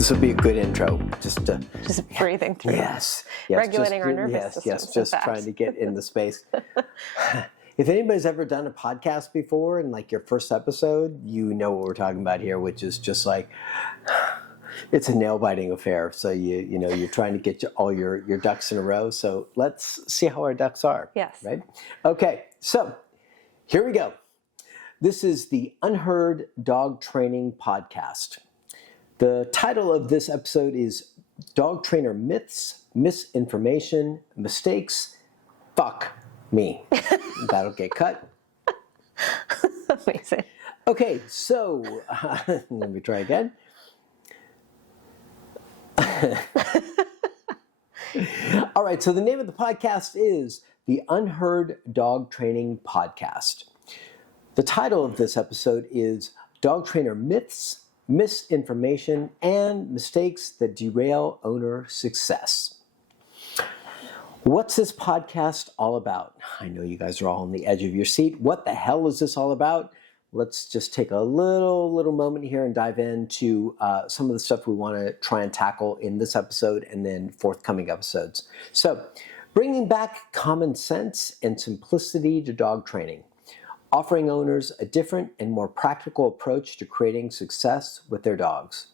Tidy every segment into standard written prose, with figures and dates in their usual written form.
This would be a good intro, just breathing through. Yes, regulating our nervous system. Yes, just trying to get in the space. If anybody's ever done a podcast before, and like your first episode, you know what we're talking about here, which is just like it's a nail-biting affair. So you're trying to get all your ducks in a row. So let's see how our ducks are. Yes. Right. Okay. So here we go. This is the Unheard Dog Training Podcast. The title of this episode is Dog Trainer Myths, Misinformation, Mistakes, Fuck Me. That'll get cut. Amazing. Okay, so let me try again. All right, so the name of the podcast is the Unheard Dog Training Podcast. The title of this episode is Dog Trainer Myths, Misinformation, and Mistakes that Derail Owner Success. What's this podcast all about? I know you guys are all on the edge of your seat. What the hell is this all about? Let's just take a little moment here and dive into some of the stuff we want to try and tackle in this episode and then forthcoming episodes. So, bringing back common sense and simplicity to dog training. Offering owners a different and more practical approach to creating success with their dogs.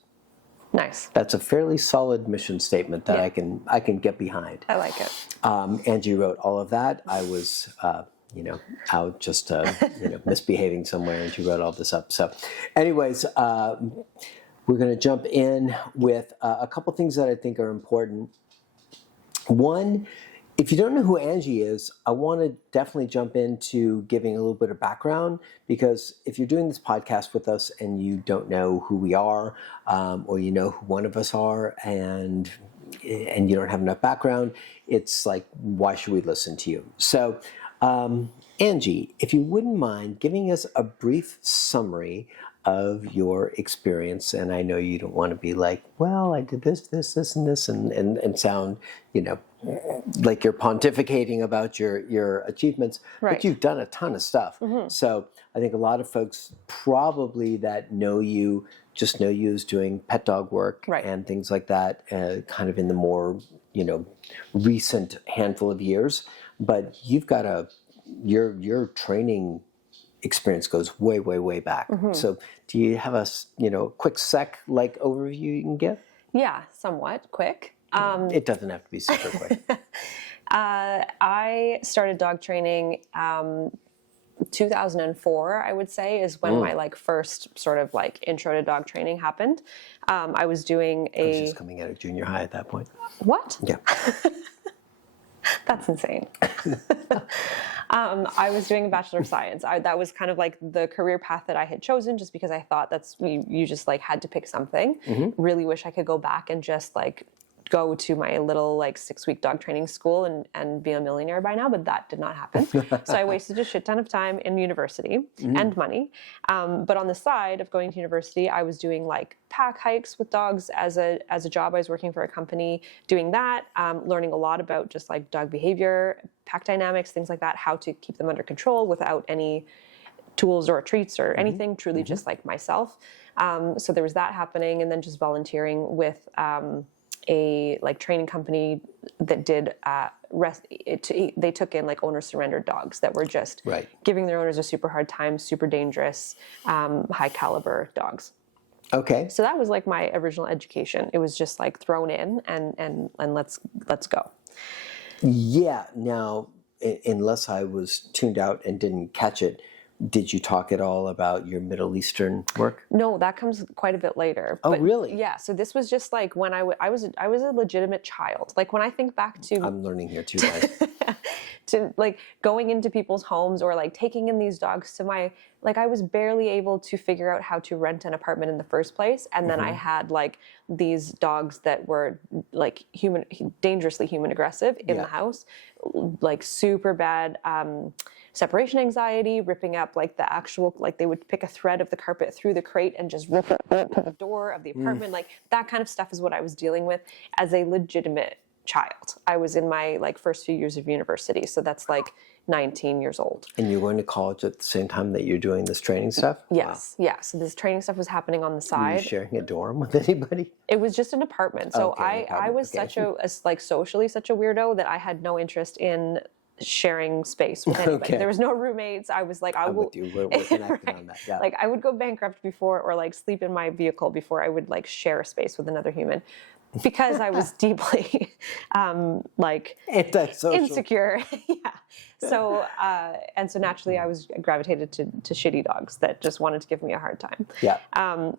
Nice. That's a fairly solid mission statement that I can get behind. I like it. Angie wrote all of that. I was, out just, misbehaving somewhere, and she wrote all this up. So, anyways, we're going to jump in with a couple things that I think are important. One, if you don't know who Angie is, I want to definitely jump into giving a little bit of background, because if you're doing this podcast with us and you don't know who we are, or you know who one of us are, and you don't have enough background, it's like, why should we listen to you? So, Angie, if you wouldn't mind giving us a brief summary of your experience, and I know you don't want to be like, well, I did this, and this, and sound, like you're pontificating about your achievements, right. But you've done a ton of stuff. Mm-hmm. So I think a lot of folks probably that know you just know you as doing pet dog work, right, and things like that, kind of in the more, recent handful of years. But you've got your training experience goes way, way, way back. Mm-hmm. So do you have a quick overview you can give? Yeah, somewhat quick. It doesn't have to be super quick. I started dog training 2004, I would say, is when my first sort of intro to dog training happened. I was doing I was just coming out of junior high at that point. What? Yeah. That's insane. I was doing a Bachelor of Science. That was kind of like the career path that I had chosen, just because I thought you just had to pick something. Mm-hmm. Really wish I could go back and just go to my little 6-week dog training school and be a millionaire by now, but that did not happen. So I wasted a shit ton of time in university and money. But on the side of going to university, I was doing pack hikes with dogs as a job. I was working for a company doing that, learning a lot about just dog behavior, pack dynamics, things like that, how to keep them under control without any tools or treats or anything, truly just myself. So there was that happening, and then just volunteering with a training company that did they took in owner surrendered dogs that were just giving their owners a super hard time, super dangerous, high caliber dogs. Okay. So that was my original education. It was just thrown in and let's go. Yeah. Now, unless I was tuned out and didn't catch it, did you talk at all about your Middle Eastern work? No, that comes quite a bit later. Oh, really? Yeah. So this was just when I was a legitimate child. When I think back to, I'm learning here too, guys. to going into people's homes or taking in these dogs to my, I was barely able to figure out how to rent an apartment in the first place. And then I had these dogs that were dangerously human aggressive in the house, super bad, separation anxiety, ripping up the actual, they would pick a thread of the carpet through the crate and just rip it to the door of the apartment. That kind of stuff is what I was dealing with as a legitimate child. I was in my first few years of university. So that's 19 years old. And you're going to college at the same time that you're doing this training stuff? Yes, yeah. So this training stuff was happening on the Were you side. sharing a dorm with anybody? It was just an apartment. So Okay, an I apartment, was okay. such like socially such a weirdo that I had no interest in sharing space with anybody. Okay. There was no roommates. I was like, I I'm will. with you. We're connected Right. on that. Yeah. Like I would go bankrupt before, or like sleep in my vehicle before I would like share a space with another human, because I was deeply like Antisocial. insecure. Yeah. So and so naturally I was gravitated to shitty dogs that just wanted to give me a hard time. Yeah.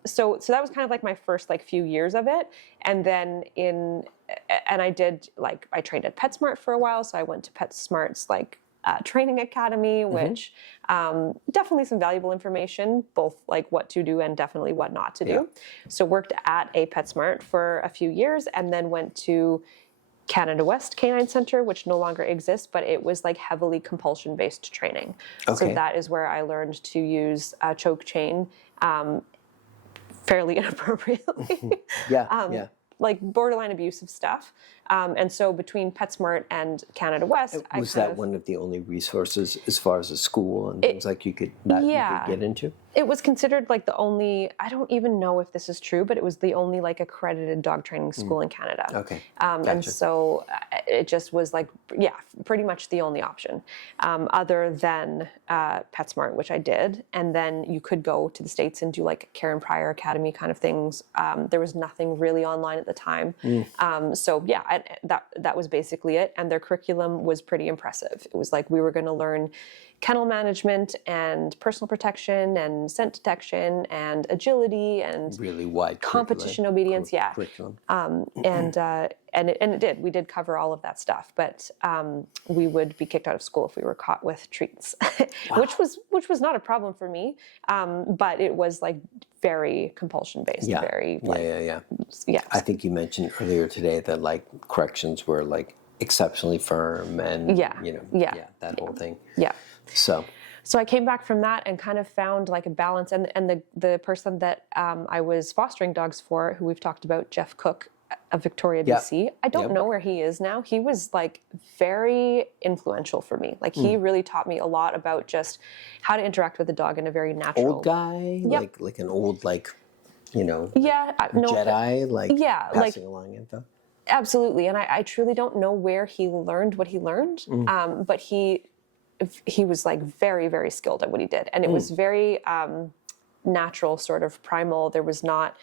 So that was kind of like my first like few years of it. And then I did like, I trained at PetSmart for a while. So I went to PetSmart's like training academy, which definitely some valuable information, both like what to do and definitely what not to do. So worked at a PetSmart for a few years and then went to Canada West Canine Center, which no longer exists, but it was like heavily compulsion-based training. Okay. So that is where I learned to use a choke chain fairly inappropriately. Yeah. Like borderline abusive stuff. And so between PetSmart and Canada West, Was that one of the only resources as far as a school and things like you could get into? It was considered like the only, I don't even know if this is true, but it was the only like accredited dog training school in Canada. Okay. And Gotcha. so it just was like, pretty much the only option other than PetSmart, which I did. And then you could go to the States and do like Karen Pryor Academy kind of things. There was nothing really online at the time. That was basically it. And their curriculum was pretty impressive. It was like we were going to learn kennel management and personal protection and scent detection and agility and Really wide competition obedience. curriculum. And it did. We did cover all of that stuff, but we would be kicked out of school if we were caught with treats, which was not a problem for me. But it was like very compulsion based. Yeah. Very Yeah. I think you mentioned earlier today that like corrections were like exceptionally firm and that whole thing. Yeah. So I came back from that and kind of found like a balance. And the person that I was fostering dogs for, who we've talked about, Jeff Cook of Victoria, BC. I don't know where he is now. He was like very influential for me. Like he really taught me a lot about just how to interact with a dog in a very natural. old guy, like an old Jedi, passing along info. Absolutely. And I truly don't know where he learned what he learned, but he was like very, very skilled at what he did. And it was very natural, sort of primal. There was not,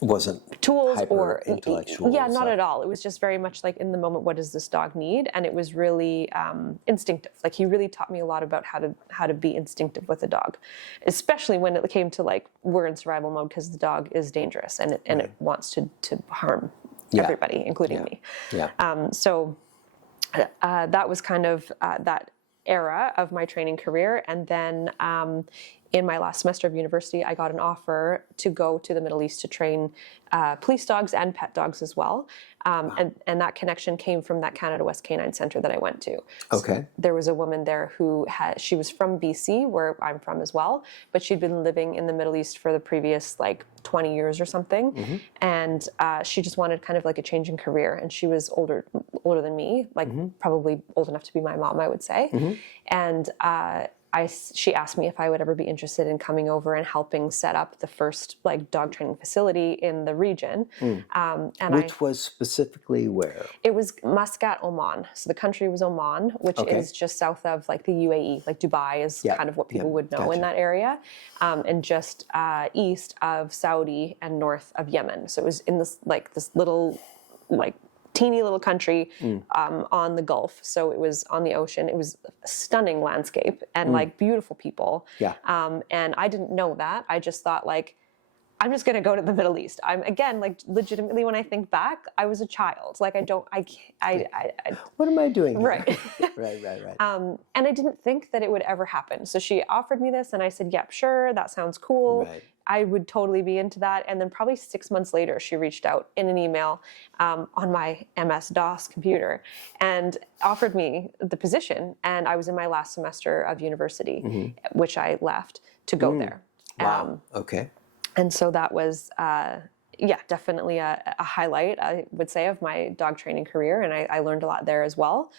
wasn't tools or intellectual. Yeah, not at all. It was just very much like in the moment, what does this dog need? And it was really instinctive. Like he really taught me a lot about how to be instinctive with a dog, especially when it came to like, we're in survival mode because the dog is dangerous and it wants to harm everybody, including me. Yeah. That was kind of that era of my training career. And then in my last semester of university, I got an offer to go to the Middle East to train police dogs and pet dogs as well. And that connection came from that Canada West Canine Center that I went to. Okay. So there was a woman there who she was from BC, where I'm from as well, but she'd been living in the Middle East for the previous like 20 years or something. And she just wanted kind of like a change in career. And she was older than me, like probably old enough to be my mom, I would say. And she asked me if I would ever be interested in coming over and helping set up the first like dog training facility in the region. Which was specifically where? It was Muscat, Oman. So the country was Oman, which is just south of like the UAE. Like Dubai is kind of what people would know in that area, and just east of Saudi and north of Yemen. So it was in this little teeny little country on the Gulf. So it was on the ocean. It was a stunning landscape and like beautiful people. Yeah. And I didn't know that. I just thought like, I'm just going to go to the Middle East. I'm again, like legitimately, when I think back, I was a child. Like what am I doing here? Right. Right. And I didn't think that it would ever happen. So she offered me this and I said, yep, sure. That sounds cool. Right. I would totally be into that. And then probably 6 months later, she reached out in an email on my MS-DOS computer and offered me the position. And I was in my last semester of university, which I left to go there. Wow. Okay. And so that was, yeah, definitely a highlight, I would say, of my dog training career. And I learned a lot there as well.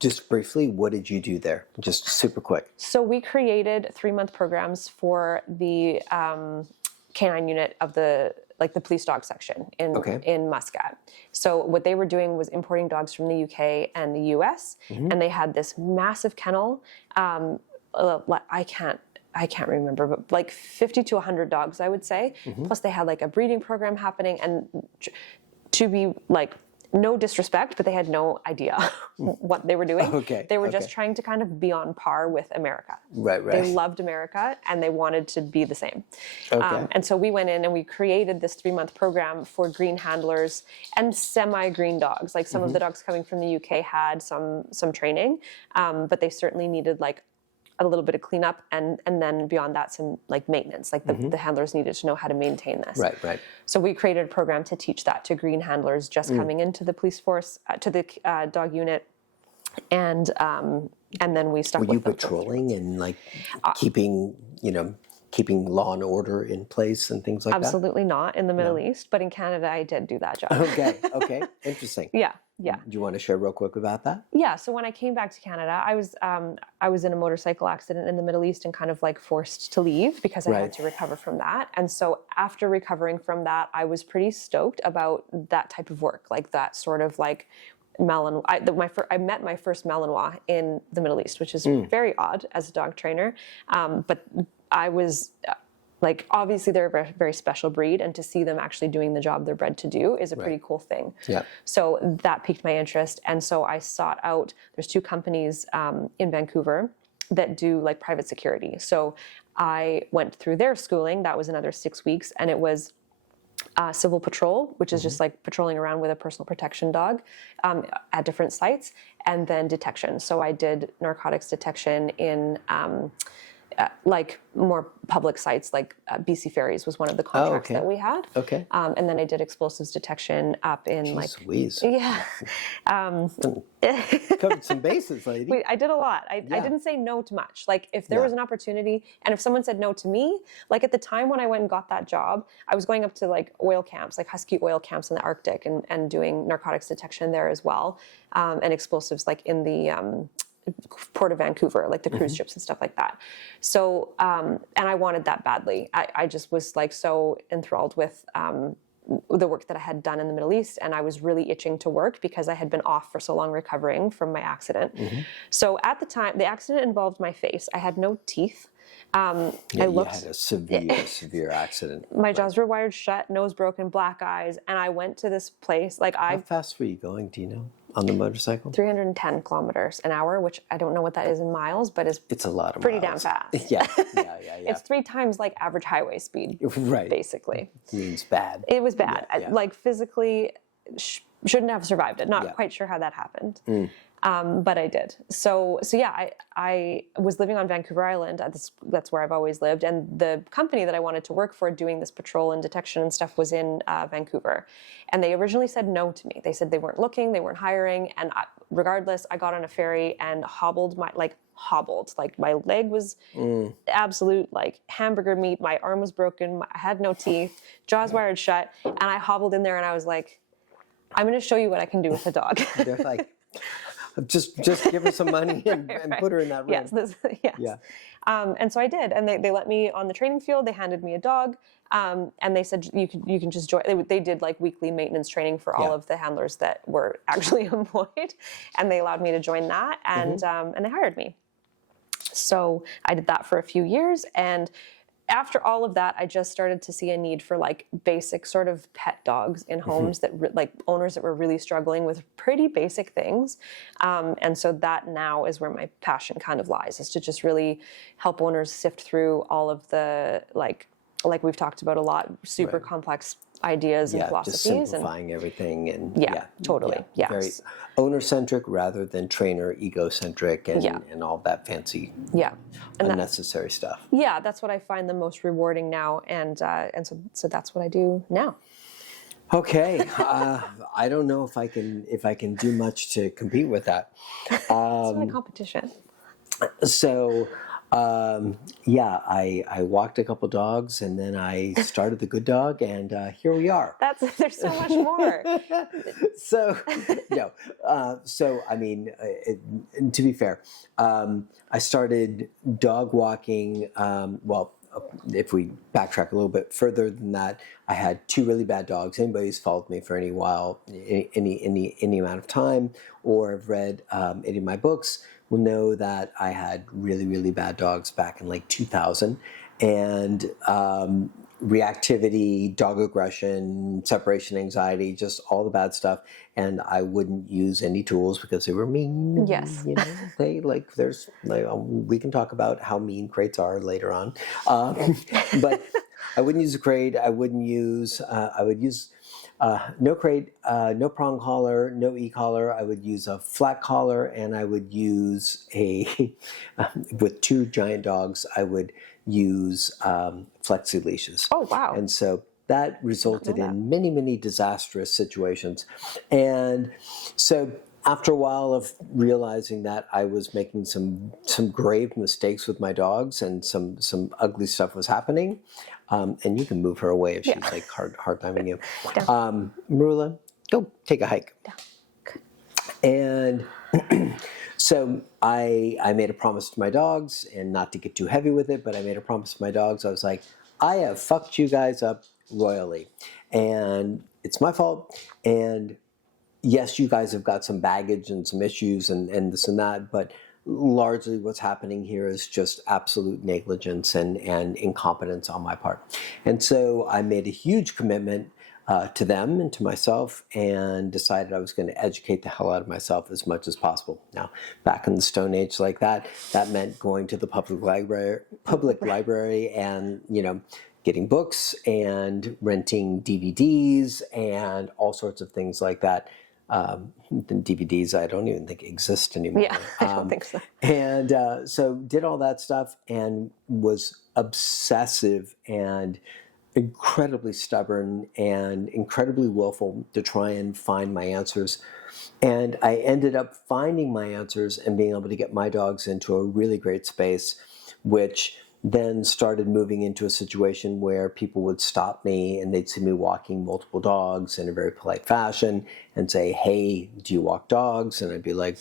Just briefly, what did you do there? Just super quick. So we created 3-month programs for the canine unit of the police dog section in Muscat. So what they were doing was importing dogs from the UK and the US, and they had this massive kennel. I can't remember, but like 50 to 100 dogs, I would say. Plus they had like a breeding program happening, and to be like, no disrespect, but they had no idea what they were doing. They were just trying to kind of be on par with America. Right. They loved America and they wanted to be the same. And so we went in and we created this 3-month program for green handlers and semi-green dogs. Like some of the dogs coming from the UK had some training, but they certainly needed like a little bit of cleanup, and then beyond that, some like maintenance. Like the handlers needed to know how to maintain this. Right. So we created a program to teach that to green handlers just coming into the police force, to the dog unit, and then we stuck with them. Were you patrolling and like keeping law and order in place and things like that? Absolutely not in the Middle East, but in Canada I did do that job. Okay, interesting. Yeah. Do you want to share real quick about that? Yeah. So when I came back to Canada, I was in a motorcycle accident in the Middle East and kind of like forced to leave because I had to recover from that. And so after recovering from that, I was pretty stoked about that type of work, like that sort of like Malinois. I met my first Malinois in the Middle East, which is very odd as a dog trainer. But I was like, obviously they're a very, very special breed, and to see them actually doing the job they're bred to do is a pretty cool thing. Yeah. So that piqued my interest. And so I sought out, there's 2 companies in Vancouver that do like private security. So I went through their schooling. That was another 6 weeks. And it was civil patrol, which is just like patrolling around with a personal protection dog at different sites, and then detection. So I did narcotics detection in like more public sites, like BC Ferries was one of the contracts that we had. And then I did explosives detection up in Louise. Yeah. Covered some bases, lady. I did a lot. I didn't say no to much. Like if there was an opportunity, and if someone said no to me, like at the time when I went and got that job, I was going up to like oil camps, like husky oil camps in the Arctic, and doing narcotics detection there as well, and explosives like in the Port of Vancouver, like the cruise ships and stuff like that. So, and I wanted that badly. I just was like so enthralled with the work that I had done in the Middle East, and I was really itching to work because I had been off for so long recovering from my accident. So at the time, the accident involved my face. I had no teeth. You had a severe accident. My jaws were wired shut, nose broken, black eyes, and I went to this place. Like How fast were you going? Do you know? On the motorcycle? 310 kilometers an hour, which I don't know what that is in miles, but it's a lot of pretty miles. damn fast. Yeah. It's 3 times like average highway speed, basically. Means bad. It was bad. Like physically, shouldn't have survived it. Not quite sure how that happened. But I did. So yeah, I was living on Vancouver Island. That's where I've always lived. And the company that I wanted to work for doing this patrol and detection and stuff was in Vancouver. And they originally said no to me. They said they weren't looking, they weren't hiring. And regardless, I got on a ferry and hobbled. Like my leg was absolute like hamburger meat. My arm was broken. I had no teeth, jaws wired shut. And I hobbled in there and I was like, I'm going to show you what I can do with a dog. They're like... Just give her some money and put her in that room. Yes. Yeah. And so I did, and they let me on the training field. They handed me a dog, and they said you can just join. They did like weekly maintenance training for all of the handlers that were actually employed, and they allowed me to join that, and they hired me. So I did that for a few years, and after all of that, I just started to see a need for like basic sort of pet dogs in homes that like owners that were really struggling with pretty basic things. And so that now is where my passion kind of lies, is to just really help owners sift through all of the like we've talked about a lot, super complex ideas and philosophies. Just simplifying everything. And totally. Very owner-centric rather than trainer, egocentric, and all that fancy unnecessary stuff. Yeah, that's what I find the most rewarding now, and so that's what I do now. Okay, I don't know if I can do much to compete with that. It's not a competition. So Yeah, I walked a couple dogs, and then I started the good dog, and here we are. There's so much more. So, no. So, I mean, to be fair, I started dog walking. Well, if we backtrack a little bit further than that, I had two really bad dogs. Anybody who's followed me for any while, any amount of time, or have read any of my books, will know that I had really, really bad dogs back in like 2000. And reactivity, dog aggression, separation anxiety, just all the bad stuff. And I wouldn't use any tools because they were mean. Yes. You know, they like, there's, like, we can talk about how mean crates are later on. But I wouldn't use a crate. I would use no crate, no prong collar, no e-collar. I would use a flat collar, and I would use with two giant dogs, I would use flexi leashes. Oh, wow. And so that resulted in many, many disastrous situations. And so after a while of realizing that I was making some grave mistakes with my dogs, and some ugly stuff was happening, and you can move her away if she's like hard timing you. Marula, go take a hike. And so I made a promise to my dogs, and not to get too heavy with it, but I made a promise to my dogs. I was like, I have fucked you guys up royally, and it's my fault. And yes, you guys have got some baggage and some issues and this and that, but largely what's happening here is just absolute negligence and incompetence on my part. And so I made a huge commitment to them and to myself, and decided I was going to educate the hell out of myself as much as possible. Now, back in the Stone Age like that meant going to the public library and, you know, getting books and renting DVDs and all sorts of things like that. The DVDs I don't even think exist anymore. Yeah, I don't think so. And so did all that stuff, and was obsessive and incredibly stubborn and incredibly willful to try and find my answers. And I ended up finding my answers and being able to get my dogs into a really great space, which then started moving into a situation where people would stop me and they'd see me walking multiple dogs in a very polite fashion and say, hey, do you walk dogs? And I'd be like,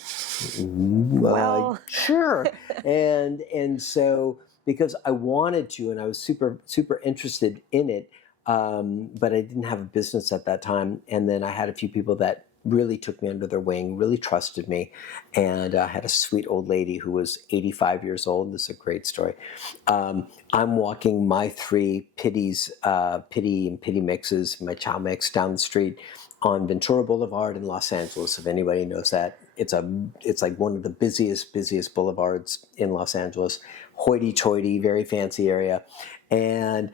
well, sure. And so, because I wanted to, and I was super, super interested in it, but I didn't have a business at that time. And then I had a few people that really took me under their wing, really trusted me. And I had a sweet old lady who was 85 years old. This is a great story. I'm walking my three Pity and Pity mixes, my chow mix, down the street on Ventura Boulevard in Los Angeles. If anybody knows that, it's like one of the busiest boulevards in Los Angeles. Hoity-toity, very fancy area. And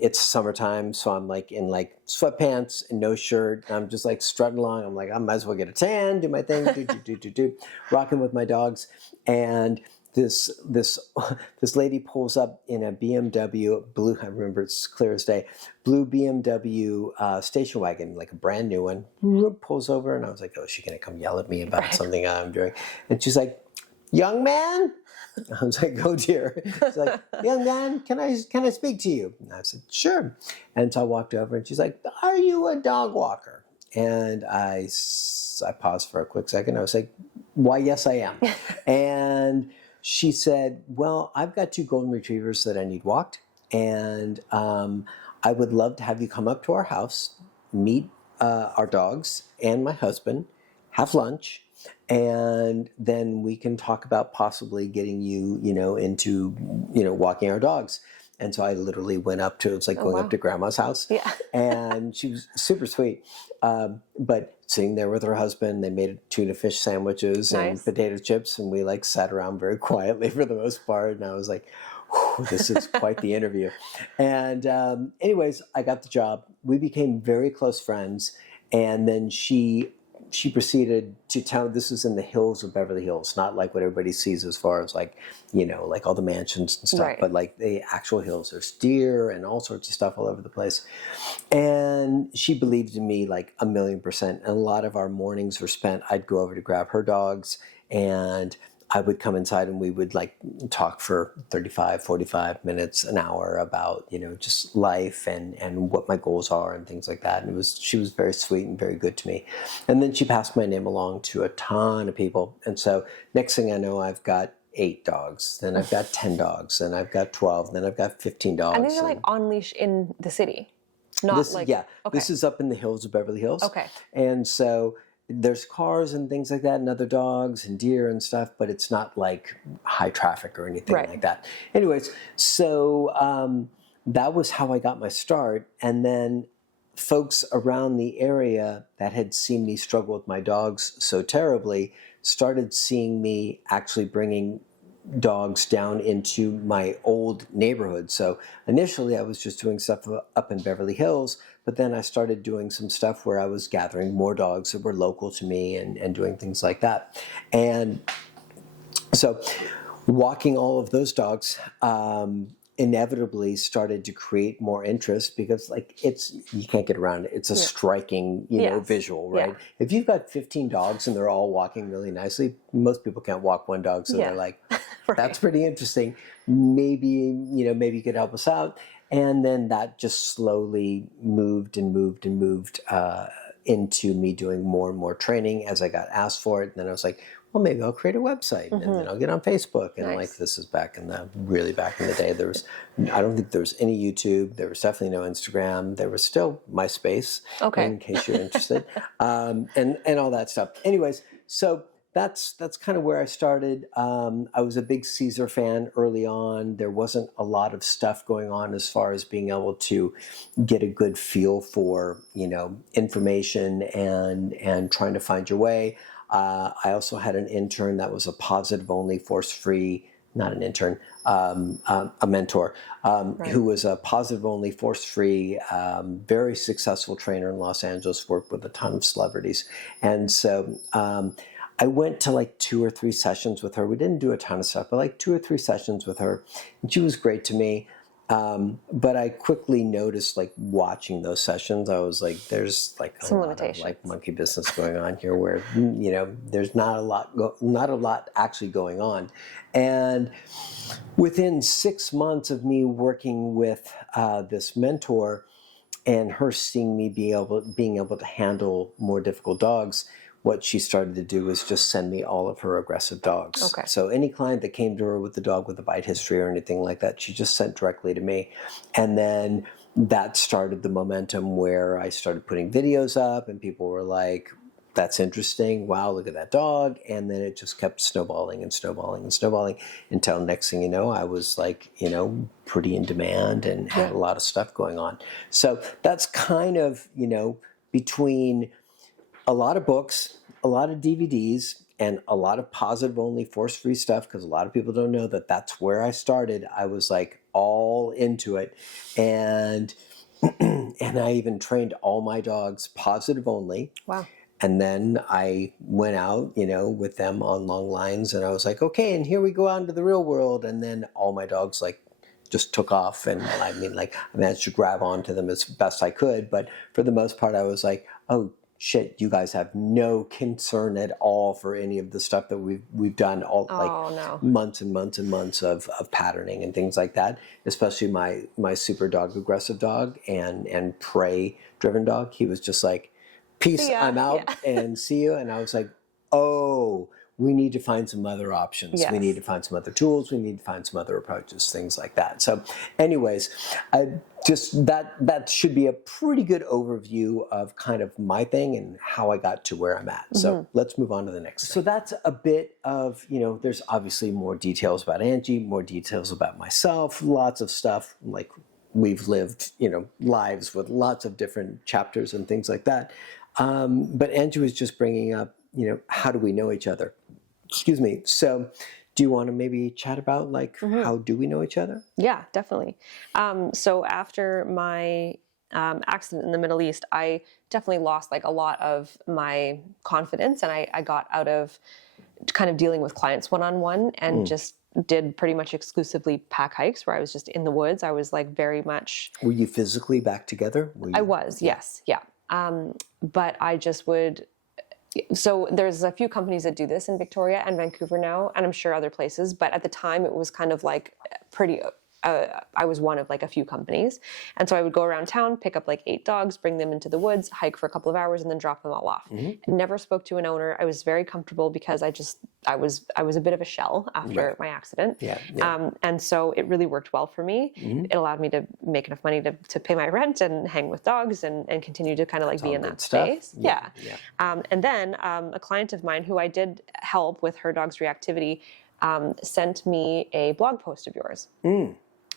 it's summertime, so I'm like in like sweatpants and no shirt. And I'm just like strutting along. I'm like, I might as well get a tan, do my thing, do, rocking with my dogs. And this lady pulls up in a BMW blue. I remember it's clear as day. Blue BMW station wagon, like a brand new one. Pulls over, and I was like, oh, is she gonna come yell at me about something I'm doing? And she's like, young man. I was like, oh dear. She's like, young man, can I speak to you? And I said, sure. And so I walked over, and she's like, are you a dog walker? And I paused for a quick second. I was like, why, yes, I am. And she said, well, I've got two golden retrievers that I need walked, and I would love to have you come up to our house, meet our dogs and my husband, have lunch, and then we can talk about possibly getting you, into, walking our dogs. And so I literally went up to, it was like going up to grandma's house. Yeah. And she was super sweet. But sitting there with her husband, they made tuna fish sandwiches and potato chips. And we like sat around very quietly for the most part. And I was like, this is quite the interview. And anyways, I got the job. We became very close friends. And then she proceeded to tell, this is in the hills of Beverly Hills, not like what everybody sees as far as like, like all the mansions and stuff, but like the actual hills. There's deer and all sorts of stuff all over the place. And she believed in me like 1,000,000%. And a lot of our mornings were spent, I'd go over to grab her dogs, and I would come inside and we would like talk for 35, 45 minutes, an hour about, just life and what my goals are and things like that. And she was very sweet and very good to me. And then she passed my name along to a ton of people. And so next thing I know, I've got 8 dogs, then I've got 10 dogs, then I've got 12, then I've got 15 dogs. And these are like on leash in the city, not okay. This is up in the hills of Beverly Hills. Okay. And so there's cars and things like that and other dogs and deer and stuff, but it's not like high traffic or anything like that. Anyways, so that was how I got my start. And then folks around the area that had seen me struggle with my dogs so terribly started seeing me actually bringing dogs down into my old neighborhood. So initially I was just doing stuff up in Beverly Hills, but then I started doing some stuff where I was gathering more dogs that were local to me and doing things like that. And so walking all of those dogs inevitably started to create more interest because you can't get around it. It's a striking, visual, right? Yeah. If you've got 15 dogs and they're all walking really nicely, most people can't walk one dog. So they're like, that's pretty interesting. Maybe you could help us out. And then that just slowly moved into me doing more and more training as I got asked for it. And then I was like, well, maybe I'll create a website and then I'll get on Facebook. And this is back in the day. I don't think there was any YouTube. There was definitely no Instagram. There was still MySpace, in case you're interested, and all that stuff. Anyways, so that's kind of where I started. I was a big Caesar fan early on. There wasn't a lot of stuff going on as far as being able to get a good feel for, information and trying to find your way. I also had an intern that was a positive-only, force-free, not an intern, a mentor, who was a positive-only, force-free, very successful trainer in Los Angeles, worked with a ton of celebrities. And so I went to like 2 or 3 sessions with her. We didn't do a ton of stuff, but like 2 or 3 sessions with her. And she was great to me. But I quickly noticed, like watching those sessions, I was like, there's like a lot of like monkey business going on here, where there's not a lot actually going on. And within 6 months of me working with this mentor, and her seeing me being able to handle more difficult dogs, what she started to do was just send me all of her aggressive dogs. Okay. So any client that came to her with the dog with a bite history or anything like that, she just sent directly to me. And then that started the momentum where I started putting videos up and people were like, that's interesting. Wow, look at that dog. And then it just kept snowballing and snowballing and snowballing until next thing you know, I was like, pretty in demand and had a lot of stuff going on. So that's kind of, between a lot of books, a lot of DVDs, and a lot of positive-only, force-free stuff, because a lot of people don't know that that's where I started. I was like all into it. And and I even trained all my dogs positive-only. Wow. And then I went out, with them on long lines, and I was like, okay, and here we go out into the real world. And then all my dogs just took off. And I managed to grab onto them as best I could. But for the most part, I was like, oh, shit, you guys have no concern at all for any of the stuff that we've done months and months and months of patterning and things like that, especially my super dog, aggressive dog and prey driven dog. He was just like, peace, I'm out and see you. And I was like, oh, we need to find some other options. Yes. We need to find some other tools. We need to find some other approaches, things like that. So anyways, that should be a pretty good overview of kind of my thing and how I got to where I'm at. So let's move on to the next thing. So that's a bit of, there's obviously more details about Angie, more details about myself, lots of stuff like we've lived, lives with lots of different chapters and things like that. But Angie was just bringing up, how do we know each other? Excuse me. So do you want to maybe chat about how do we know each other? Yeah, definitely. So after my accident in the Middle East, I definitely lost a lot of my confidence, and I got out of kind of dealing with clients one-on-one and just did pretty much exclusively pack hikes where I was just in the woods. I was very much... Were you physically back together? I was, yes. Yeah. But I just would... So there's a few companies that do this in Victoria and Vancouver now, and I'm sure other places, but at the time it was kind of like pretty, I was one of like a few companies. And so I would go around town, pick up like 8 dogs, bring them into the woods, hike for a couple of hours, and then drop them all off. Never spoke to an owner. I was very comfortable because I was a bit of a shell after my accident. And so it really worked well for me. It allowed me to make enough money to pay my rent and hang with dogs and continue to kind of like be in that space. And then a client of mine who I did help with her dog's reactivity sent me a blog post of yours.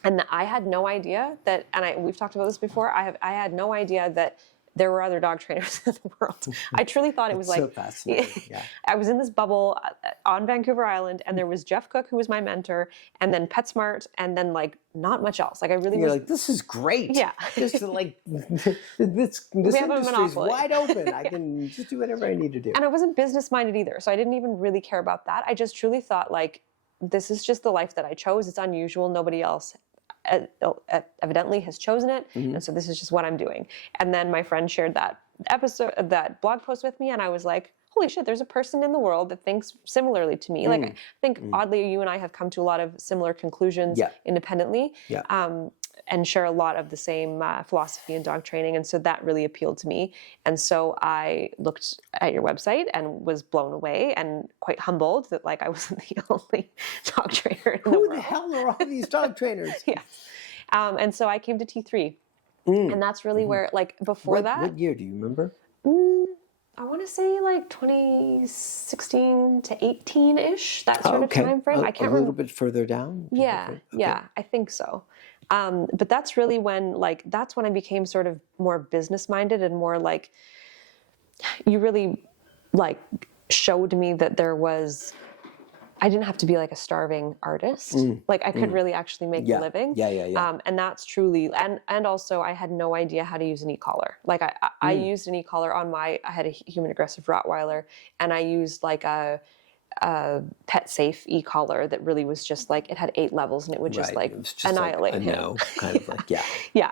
And I had no idea that, and we've talked about this before, I had no idea that there were other dog trainers in the world. I truly thought it was like, so fascinating. I was in this bubble on Vancouver Island, and there was Jeff Cook, who was my mentor, and then PetSmart, and then like not much else. Like I really You're like, this is great. Yeah. This is like, this industry is wide open. I can just do whatever I need to do. And I wasn't business minded either, so I didn't even really care about that. I just truly thought like, this is just the life that I chose. It's unusual. Nobody else evidently has chosen it, and so this is just what I'm doing. And then my friend shared that blog post with me, and I was like, holy shit, there's a person in the world that thinks similarly to me. Like I think oddly you and I have come to a lot of similar conclusions independently, and share a lot of the same philosophy in dog training, and so that really appealed to me. And so I looked at your website and was blown away and quite humbled that like I wasn't the only dog trainer in the world. Who the hell are all these dog trainers? And so I came to T3, and that's really where like before that. What year do you remember? I want to say like 2016 to 18-ish, that sort of time frame. I can't remember. A little bit further down? Yeah, I think so. But that's really when, like, that's when I became sort of more business-minded and more like, you really, like, showed me that there was, I didn't have to be like a starving artist. Like, I could really actually make a living. And that's truly, and also I had no idea how to use an e-collar. Like, I used an e-collar on I had a human aggressive Rottweiler, and I used like a pet safe e-collar that really was just like, it had 8 levels and it would just like annihilate him. Kind of like,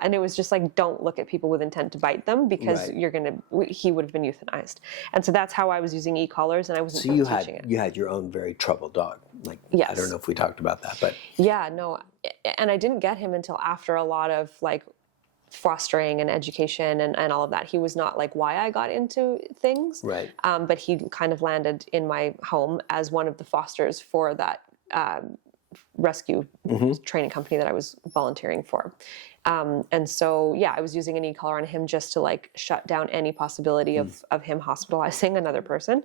and it was just like, don't look at people with intent to bite them because he would have been euthanized. And so that's how I was using e-collars, and I wasn't teaching it. You had your own very troubled dog. Like, I don't know if we talked about that, but. Yeah, no. And I didn't get him until after a lot of like fostering and education and all of that. He was not like why I got into things, but he kind of landed in my home as one of the fosters for that rescue training company that I was volunteering for. And so, I was using an e-collar on him just to like shut down any possibility of him hospitalizing another person.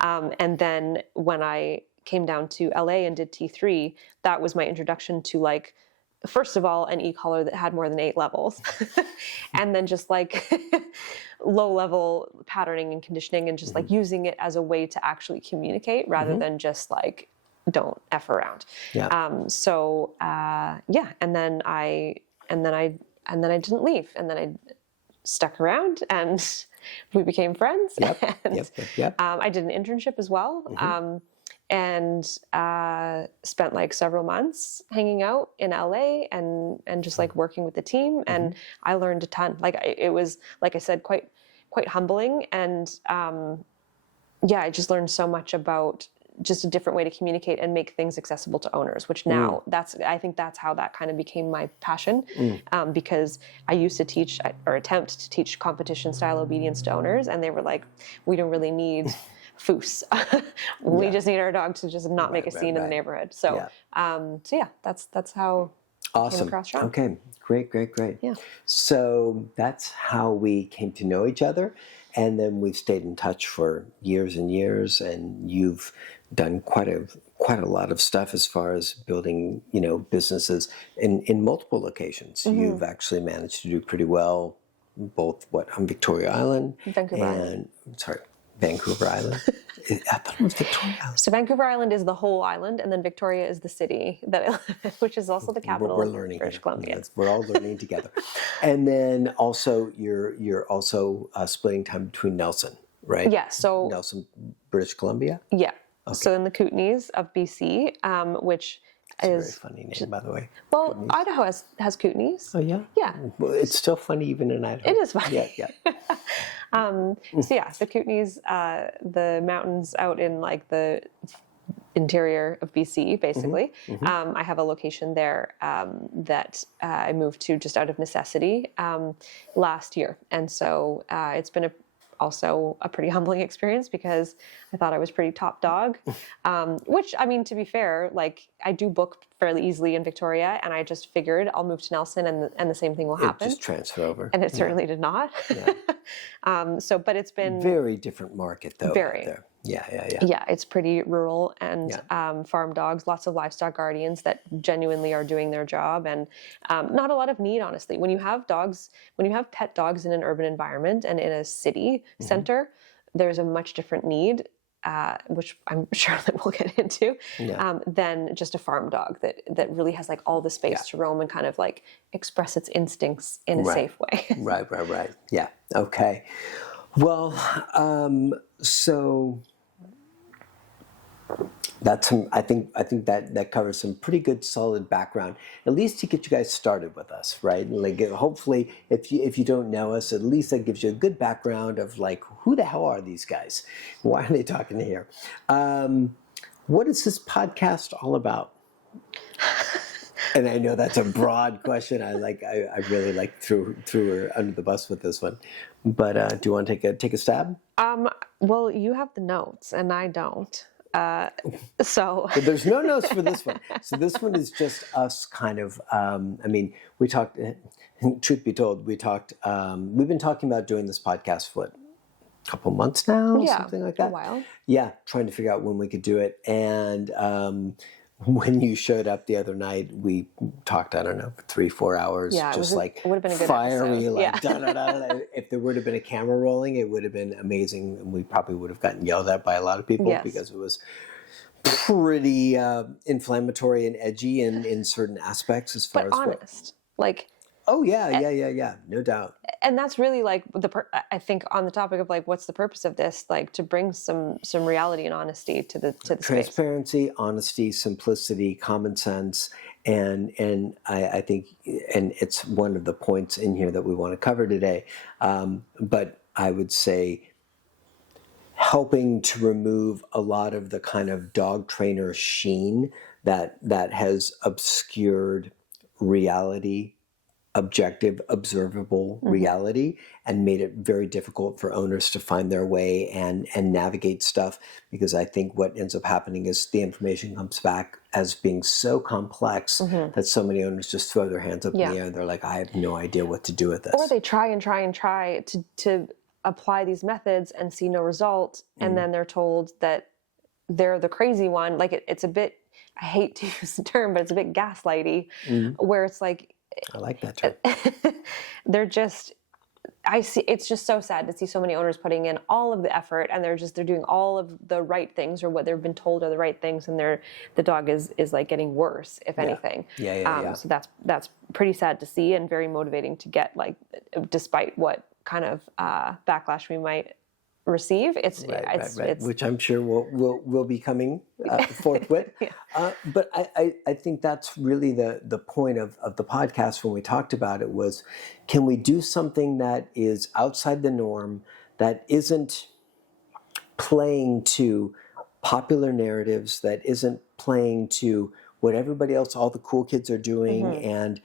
And then when I came down to LA and did T3, that was my introduction to like, first of all, an e-collar that had more than 8 levels, and then just like low-level patterning and conditioning, and just like using it as a way to actually communicate rather than just like don't F around. And then I didn't leave, and then I stuck around, and we became friends. I did an internship as well. And spent like several months hanging out in LA and just like working with the team, and I learned a ton. Like it was, like I said, quite humbling, and I just learned so much about just a different way to communicate and make things accessible to owners, which now I think that's how that kind of became my passion, because I used to teach or attempt to teach competition style obedience to owners, and they were like, we don't really need foos. We just need our dog to just not make a scene in the neighborhood. So, that's how I came across Sean. Okay, great. Yeah. So that's how we came to know each other, and then we've stayed in touch for years and years. And you've done quite a lot of stuff as far as building, businesses in multiple locations. You've actually managed to do pretty well, both on Victoria Island Vancouver Island. I thought it was Victoria Island. So Vancouver Island is the whole island, and then Victoria is the city that I live in, which is also the capital of British Columbia. Yes, we're all learning together. And then also you're also splitting time between Nelson, right? Yeah. So Nelson, British Columbia. Yeah. Okay. So in the Kootenays of BC, which It's a very funny name, by the way. Well, Kootenays. Idaho has Kootenays. Oh, yeah? Yeah. Well, it's still funny even in Idaho. It is funny. Yeah, yeah. So yeah, the Kootenays, the mountains out in like the interior of BC, basically. I have a location there that I moved to just out of necessity last year, and so it's been also a pretty humbling experience because I thought I was pretty top dog, which, I mean, to be fair, like I do book fairly easily in Victoria, and I just figured I'll move to Nelson and the same thing will happen. Just transfer over. And it certainly did not. Yeah. But it's been very different market though. Very. Out there. Yeah. Yeah, it's pretty rural and farm dogs, lots of livestock guardians that genuinely are doing their job, and not a lot of need, honestly. When you have pet dogs in an urban environment and in a city center, there's a much different need, which I'm sure that we'll get into, than just a farm dog that really has like all the space to roam and kind of like express its instincts in a safe way. Right. Yeah. Okay. Well, so that's I think that covers some pretty good solid background, at least to get you guys started with us, right? Like hopefully, if you don't know us, at least that gives you a good background of like, who the hell are these guys? Why are they talking here? What is this podcast all about? And I know that's a broad question. I really threw her under the bus with this one. But do you want to take a stab? Well, you have the notes and I don't. So But there's no notes for this one. So this one is just us kind of. We talked. Truth be told, we've been talking about doing this podcast for a couple months now, something like that. A while. Yeah, trying to figure out when we could do it, and when you showed up the other night, we talked, I don't know, for 3-4 hours, just it would have been a good fiery, episode. like da-da-da. If there would have been a camera rolling, it would have been amazing. And we probably would have gotten yelled at by a lot of people because it was pretty inflammatory and edgy in certain aspects as far as honest. Like, oh yeah, no doubt. And that's really like I think on the topic of like, what's the purpose of this? Like to bring some reality and honesty to the transparency, space. Honesty, simplicity, common sense, and I think, and it's one of the points in here that we want to cover today. But I would say helping to remove a lot of the kind of dog trainer sheen that has obscured reality, objective, observable reality, and made it very difficult for owners to find their way and navigate stuff, because I think what ends up happening is the information comes back as being so complex that so many owners just throw their hands up in the air and they're like, I have no idea what to do with this. Or they try to apply these methods and see no result, and then they're told that they're the crazy one. Like it's a bit, I hate to use the term, but it's a bit gaslighty, where it's like, I like that term. They're just, it's just so sad to see so many owners putting in all of the effort, and they're doing all of the right things, or what they've been told are the right things, and the dog is like getting worse, if anything. Yeah. So that's pretty sad to see, and very motivating to get, like, despite what kind of backlash we might receive. It's which I'm sure will be coming forthwith. But I think that's really the point of the podcast when we talked about it was, can we do something that is outside the norm, that isn't playing to popular narratives, that isn't playing to what everybody else, all the cool kids are doing,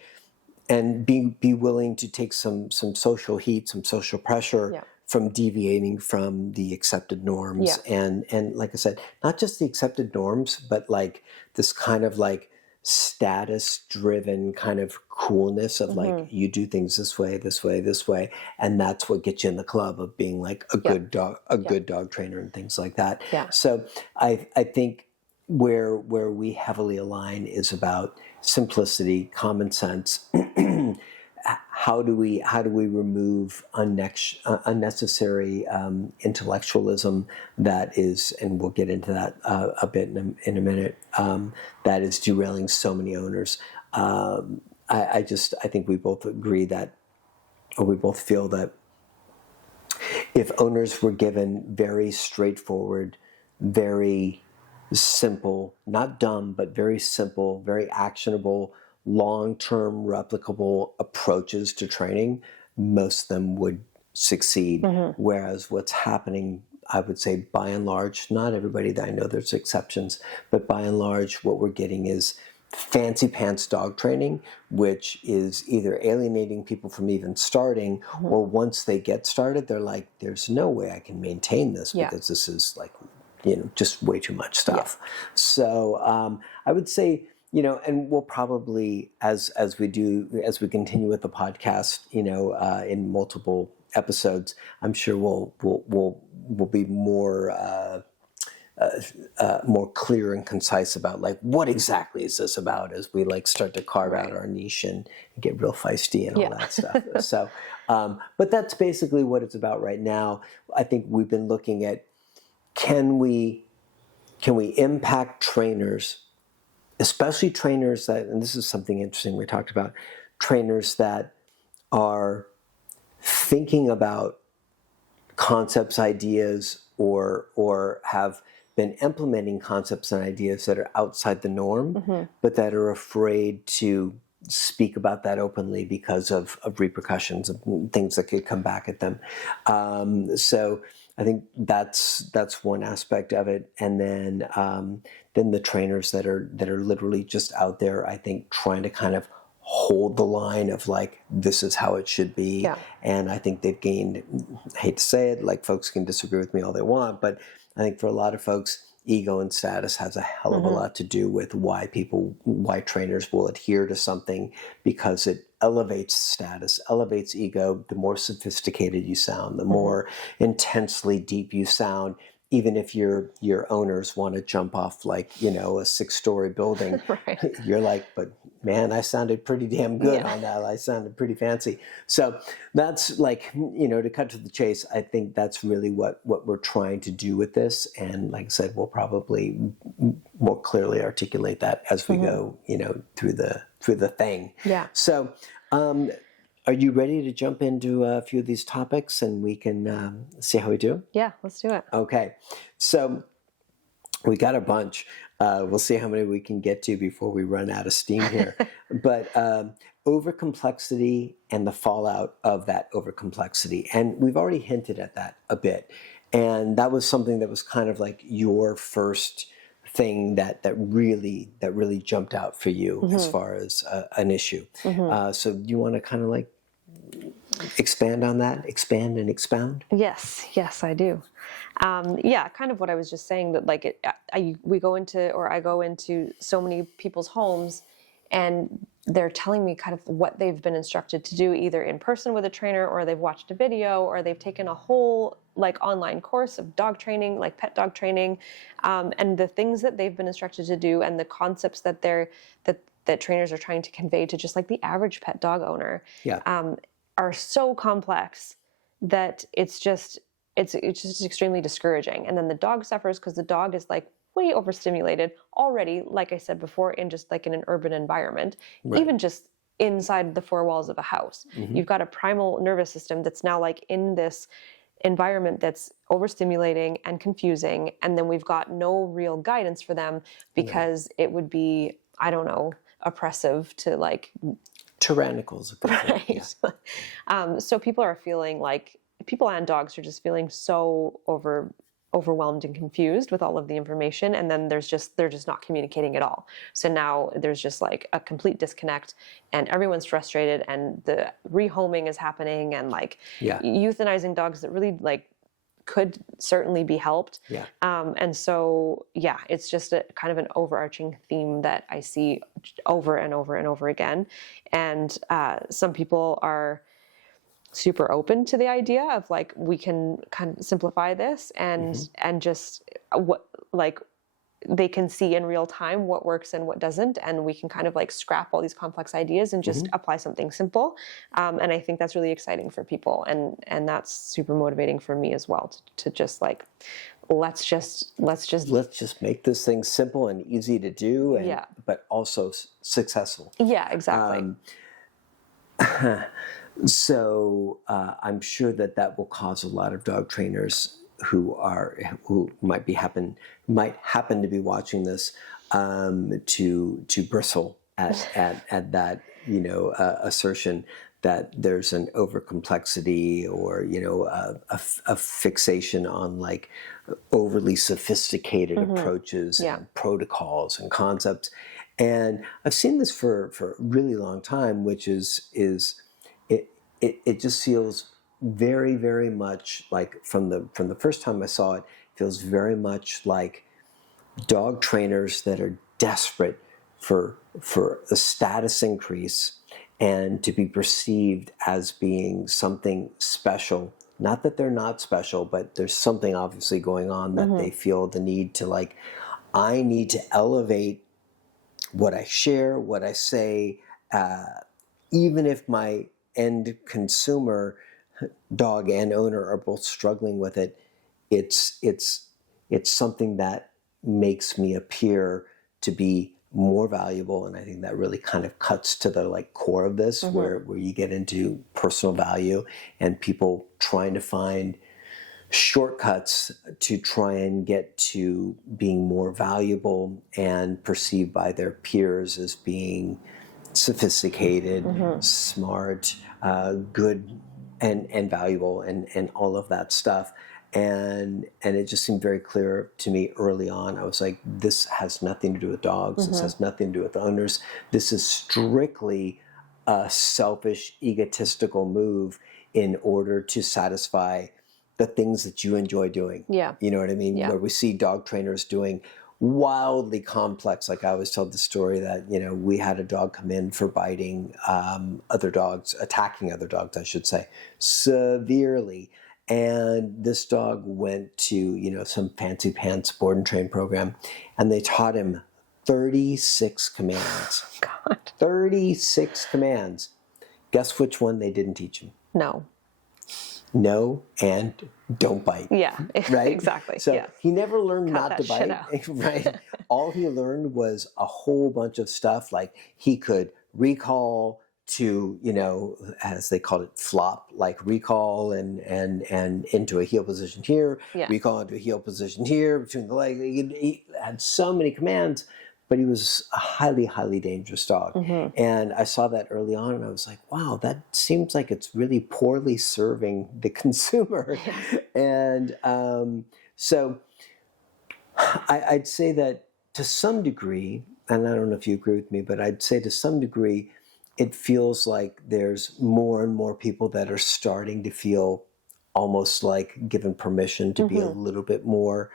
and be willing to take some social heat, some social pressure from deviating from the accepted norms. And like I said, not just the accepted norms, but like this kind of like status driven kind of coolness of like, you do things this way, and that's what gets you in the club of being like a good dog trainer and things like that. So I think where we heavily align is about simplicity, common sense. How do we remove unnecessary intellectualism that is, and we'll get into that a bit in a minute, that is derailing so many owners. I think we both agree that, or we both feel that if owners were given very straightforward, very simple, not dumb, but very simple, very actionable, long-term replicable approaches to training, most of them would succeed. Whereas what's happening, I would say by and large, not everybody, that I know there's exceptions, but by and large what we're getting is fancy pants dog training, which is either alienating people from even starting, or once they get started, they're like, there's no way I can maintain this because this is like, just way too much stuff. So I would say, and we'll probably, as we continue with the podcast, in multiple episodes, I'm sure we'll be more clear and concise about like what exactly is this about as we like start to carve out our niche and get real feisty and all that stuff. So, but that's basically what it's about right now. I think we've been looking at, can we impact trainers, especially trainers that, and this is something interesting we talked about, trainers that are thinking about concepts, ideas, or have been implementing concepts and ideas that are outside the norm, but that are afraid to speak about that openly because of repercussions of things that could come back at them. So I think that's one aspect of it, and then the trainers that are literally just out there, I think, trying to kind of hold the line of like, this is how it should be. And I think they've gained, I hate to say it, like folks can disagree with me all they want, but I think for a lot of folks, ego and status has a hell of a lot to do with why trainers will adhere to something, because it elevates status, elevates ego. The more sophisticated you sound, the more intensely deep you sound. Even if your owners want to jump off like, a 6-story building, you're like, but man, I sounded pretty damn good on that. I sounded pretty fancy. So that's like, to cut to the chase, I think that's really what we're trying to do with this. And like I said, we'll probably more clearly articulate that as we go, through the thing. Yeah. So, are you ready to jump into a few of these topics and we can see how we do? Yeah, let's do it. Okay. So we got a bunch. We'll see how many we can get to before we run out of steam here. But overcomplexity and the fallout of that overcomplexity. And we've already hinted at that a bit. And that was something that was kind of like your first thing that really jumped out for you as far as an issue. So you want to kind of like expand on that, expand and expound? Yes, I do. Kind of what I was just saying, that like I go into so many people's homes, and they're telling me kind of what they've been instructed to do, either in person with a trainer, or they've watched a video, or they've taken a whole like online course of dog training, like pet dog training, and the things that they've been instructed to do, and the concepts that that trainers are trying to convey to just like the average pet dog owner, are so complex that it's just extremely discouraging. And then the dog suffers because the dog is like way overstimulated already, like I said before, in just like in an urban environment, even just inside the four walls of a house. You've got a primal nervous system that's now like in this environment that's overstimulating and confusing, and then we've got no real guidance for them because it would be, I don't know, oppressive to like... Tyrannical is a good word. So people and dogs are just feeling so overwhelmed and confused with all of the information, and then they're just not communicating at all. So now there's just like a complete disconnect, and everyone's frustrated, and the rehoming is happening, and like euthanizing dogs that really like could certainly be helped. And so it's just a kind of an overarching theme that I see over and over and over again. And some people are super open to the idea of like, we can kind of simplify this and just what like they can see in real time what works and what doesn't, and we can kind of like scrap all these complex ideas and just apply something simple. And I think that's really exciting for people, and that's super motivating for me as well to just like, let's just make this thing simple and easy to do, and but also successful. Yeah, exactly. So I'm sure that will cause a lot of dog trainers who might happen to be watching this to bristle at that assertion that there's an overcomplexity or a fixation on like overly sophisticated approaches and protocols and concepts. And I've seen this for a really long time, which is it just feels very, very much like from the first time I saw it, feels very much like dog trainers that are desperate for a status increase and to be perceived as being something special. Not that they're not special, but there's something obviously going on that they feel the need to like, I need to elevate what I share, what I say, even if my end consumer, dog and owner, are both struggling with it. It's something that makes me appear to be more valuable, and I think that really kind of cuts to the like core of this, where you get into personal value and people trying to find shortcuts to try and get to being more valuable and perceived by their peers as being sophisticated, smart, good, and valuable, and all of that stuff. And it just seemed very clear to me early on. I was like, this has nothing to do with dogs. This has nothing to do with owners. This is strictly a selfish, egotistical move in order to satisfy the things that you enjoy doing. Yeah. You know what I mean? Yeah. Where we see dog trainers doing wildly complex, like I always tell the story that, we had a dog come in for biting other dogs, attacking other dogs, I should say, severely. And this dog went to, some fancy pants board and train program, and they taught him 36 commands. God. 36 commands. Guess which one they didn't teach him? No. No, and don't bite. Yeah, right? Exactly. So he never learned not to bite. Out. Right. All he learned was a whole bunch of stuff. Like he could recall to, as they called it, flop, like recall and into a heel position here, recall into a heel position here, between the legs. He had so many commands, but he was a highly, highly dangerous dog. And I saw that early on, and I was like, wow, that seems like it's really poorly serving the consumer. And so I'd say that to some degree, and I don't know if you agree with me, but I'd say to some degree, it feels like there's more and more people that are starting to feel almost like given permission to be a little bit more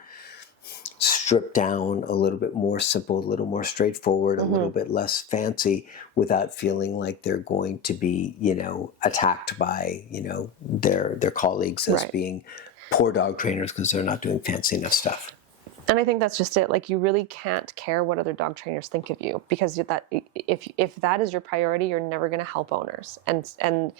stripped down, a little bit more simple, a little more straightforward, a little bit less fancy, without feeling like they're going to be, attacked by, their colleagues as being poor dog trainers because they're not doing fancy enough stuff. And I think that's just it. Like, you really can't care what other dog trainers think of you, because that if that is your priority, you're never going to help owners. And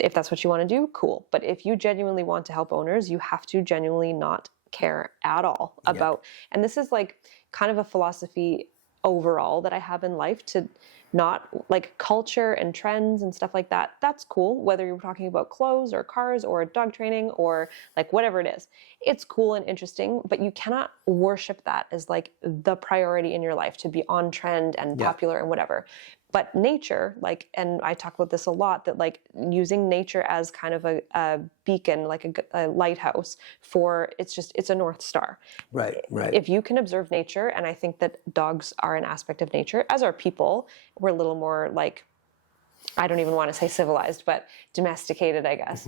if that's what you want to do, cool. But if you genuinely want to help owners, you have to genuinely not care at all about. And this is like kind of a philosophy overall that I have in life, to not like culture and trends and stuff like that. That's cool, whether you're talking about clothes or cars or dog training or like whatever it is. It's cool and interesting, but you cannot worship that as like the priority in your life, to be on trend and popular and whatever. But nature, like, and I talk about this a lot, that like using nature as kind of a beacon, like a lighthouse for, it's a North Star. Right. If you can observe nature, and I think that dogs are an aspect of nature, as are people. We're a little more like, I don't even want to say civilized, but domesticated, I guess.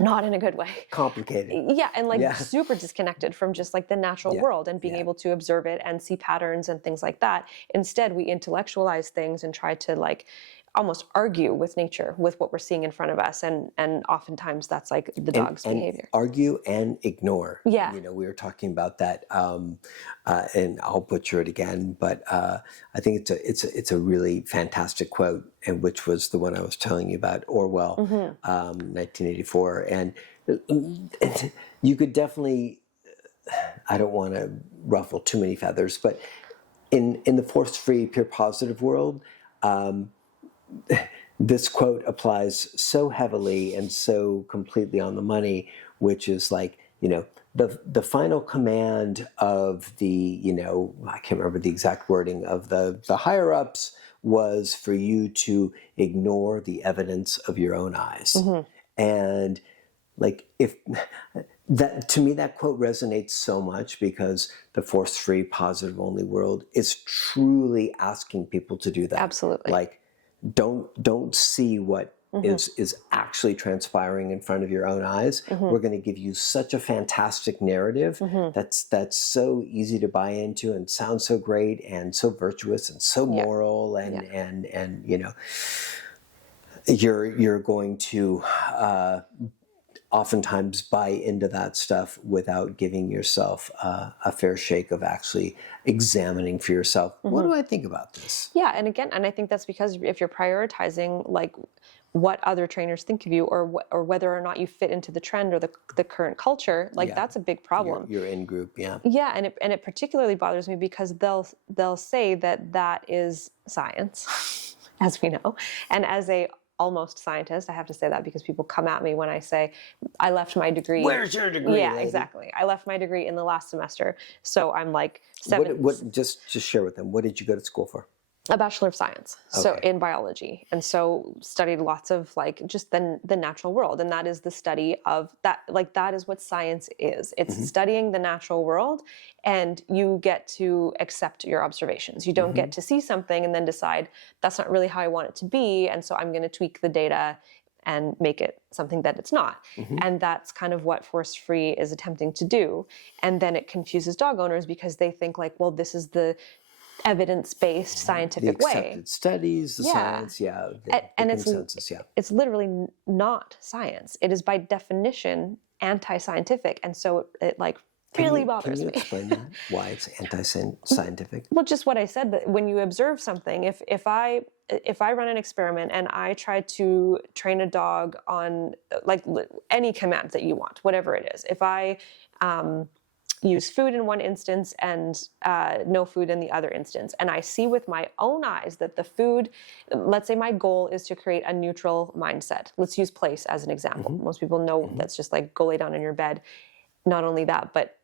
Not in a good way. Complicated. Yeah, and like super disconnected from just like the natural world and being able to observe it and see patterns and things like that. Instead, we intellectualize things and try to like almost argue with nature, with what we're seeing in front of us, and oftentimes that's like the dog's behavior. Argue and ignore. Yeah. We were talking about that, and I'll butcher it again, but I think it's a really fantastic quote, and which was the one I was telling you about, Orwell, 1984, and you could definitely. I don't want to ruffle too many feathers, but in the force-free, pure positive world. This quote applies so heavily and so completely on the money, which is like, the final command of the, I can't remember the exact wording of the higher ups, was for you to ignore the evidence of your own eyes. And like, if that, to me, that quote resonates so much, because the force-free, positive-only world is truly asking people to do that. Absolutely. Like, don't see what is actually transpiring in front of your own eyes. We're going to give you such a fantastic narrative that's so easy to buy into and sounds so great and so virtuous and so moral, and you're going to oftentimes buy into that stuff without giving yourself a fair shake of actually examining for yourself. What do I think about this? Yeah, and again, and I think that's because if you're prioritizing like what other trainers think of you, or whether or not you fit into the trend or the current culture, like that's a big problem. Your in group, Yeah, and it particularly bothers me because they'll say that is science, as we know, and as a almost scientist, I have to say that because people come at me when I say I left my degree. Where's your degree? Yeah, lady? exactly. I left my degree in the last semester, so I'm like What just share with them. What did you go to school for? A Bachelor of Science, so in biology, and so studied lots of like just the natural world, and that is the study of that. Like that is what science is. It's studying the natural world, and you get to accept your observations. You don't get to see something and then decide that's not really how I want it to be, and so I'm going to tweak the data and make it something that it's not. And that's kind of what Force Free is attempting to do. And then it confuses dog owners because they think like, well, this is the evidence-based scientific the way. Accepted studies, the science, the consensus, it's literally not science. It is by definition anti-scientific, and so it like really bothers me. Can you explain that? Why it's anti-scientific? Well, just what I said, that when you observe something, if I run an experiment and I try to train a dog on like any command that you want, whatever it is, if I use food in one instance and no food in the other instance, and I see with my own eyes that the food, let's say my goal is to create a neutral mindset. Let's use place as an example. Most people know that's just like go lay down in your bed. Not only that, but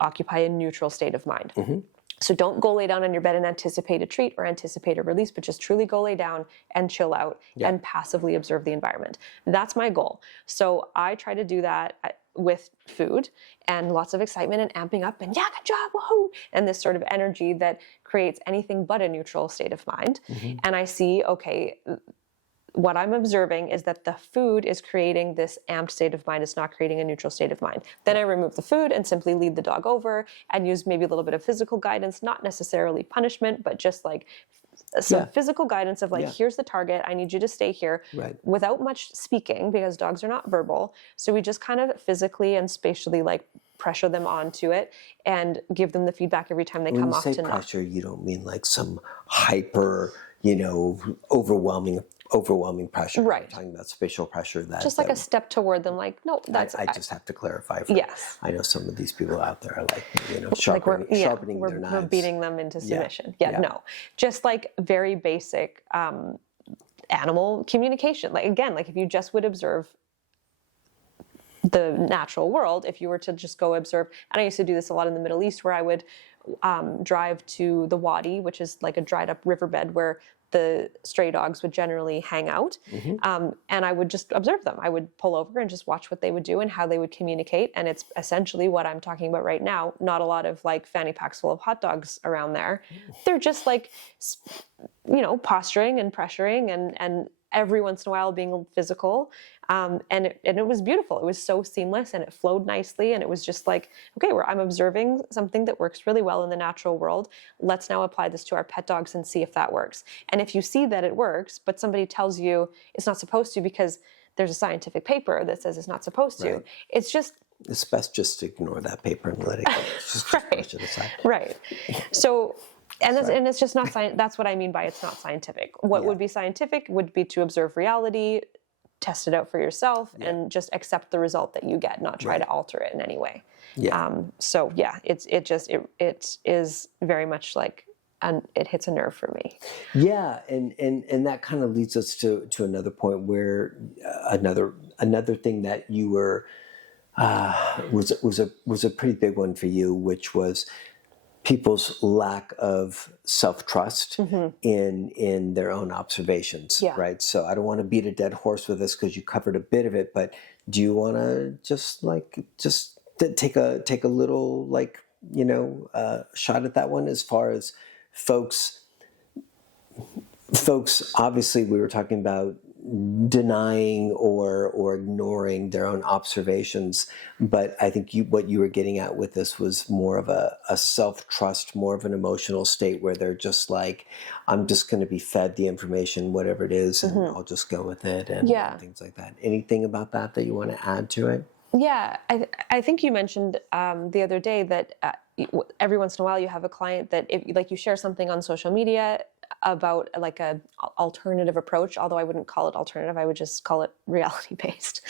occupy a neutral state of mind. So don't go lay down on your bed and anticipate a treat or anticipate a release, but just truly go lay down and chill out and passively observe the environment. That's my goal. So I try to do that with food and lots of excitement and amping up and yeah, good job, woohoo, and this sort of energy that creates anything but a neutral state of mind. And I see, okay, what I'm observing is that the food is creating this amped state of mind. It's not creating a neutral state of mind. Then I remove the food and simply lead the dog over and use maybe a little bit of physical guidance, not necessarily punishment, but just like some physical guidance of like, here's the target. I need you to stay here without much speaking because dogs are not verbal. So we just kind of physically and spatially like pressure them onto it and give them the feedback every time they come off to When you say pressure, you don't mean like some hyper, overwhelming pressure. Right. You're talking about spatial pressure. Just like a step toward them, like, no, that's... I just have to clarify. I know some of these people out there are like, sharpening their knives. We're beating them into submission. No. Just like very basic animal communication. Like, again, like if you just would observe the natural world, if you were to just go observe, and I used to do this a lot in the Middle East where I would drive to the wadi, which is like a dried up riverbed where the stray dogs would generally hang out. And I would just observe them. I would pull over and just watch what they would do and how they would communicate. And it's essentially what I'm talking about right now. Not a lot of like fanny packs full of hot dogs around there. They're just like, posturing and pressuring and every once in a while being physical. And it was beautiful. It was so seamless and it flowed nicely. And it was just like, okay, I'm observing something that works really well in the natural world. Let's now apply this to our pet dogs and see if that works. And if you see that it works, but somebody tells you it's not supposed to because there's a scientific paper that says it's not supposed to, it's best just to ignore that paper and let it go. Just push it aside. Right. So... And it's just not science. That's what I mean by it's not scientific. What would be scientific would be to observe reality, test it out for yourself, and just accept the result that you get, not try to alter it in any way. It is very much like it hits a nerve for me. Yeah, and that kind of leads us to another point where another thing that you were was a pretty big one for you, which was people's lack of self-trust in their own observations, Yeah. right? So I don't want to beat a dead horse with this because you covered a bit of it, but do you want to take a little shot at that one as far as folks? Obviously, we were talking about denying or ignoring their own observations, but I think what you were getting at with this was more of a self-trust, more of an emotional state where they're just like, I'm just going to be fed the information, whatever it is, and I'll just go with it, and things like that. Anything about that you want to add to it? Yeah, I think you mentioned the other day that every once in a while you have a client that if you share something on social media about like a alternative approach, although I wouldn't call it alternative, I would just call it reality-based,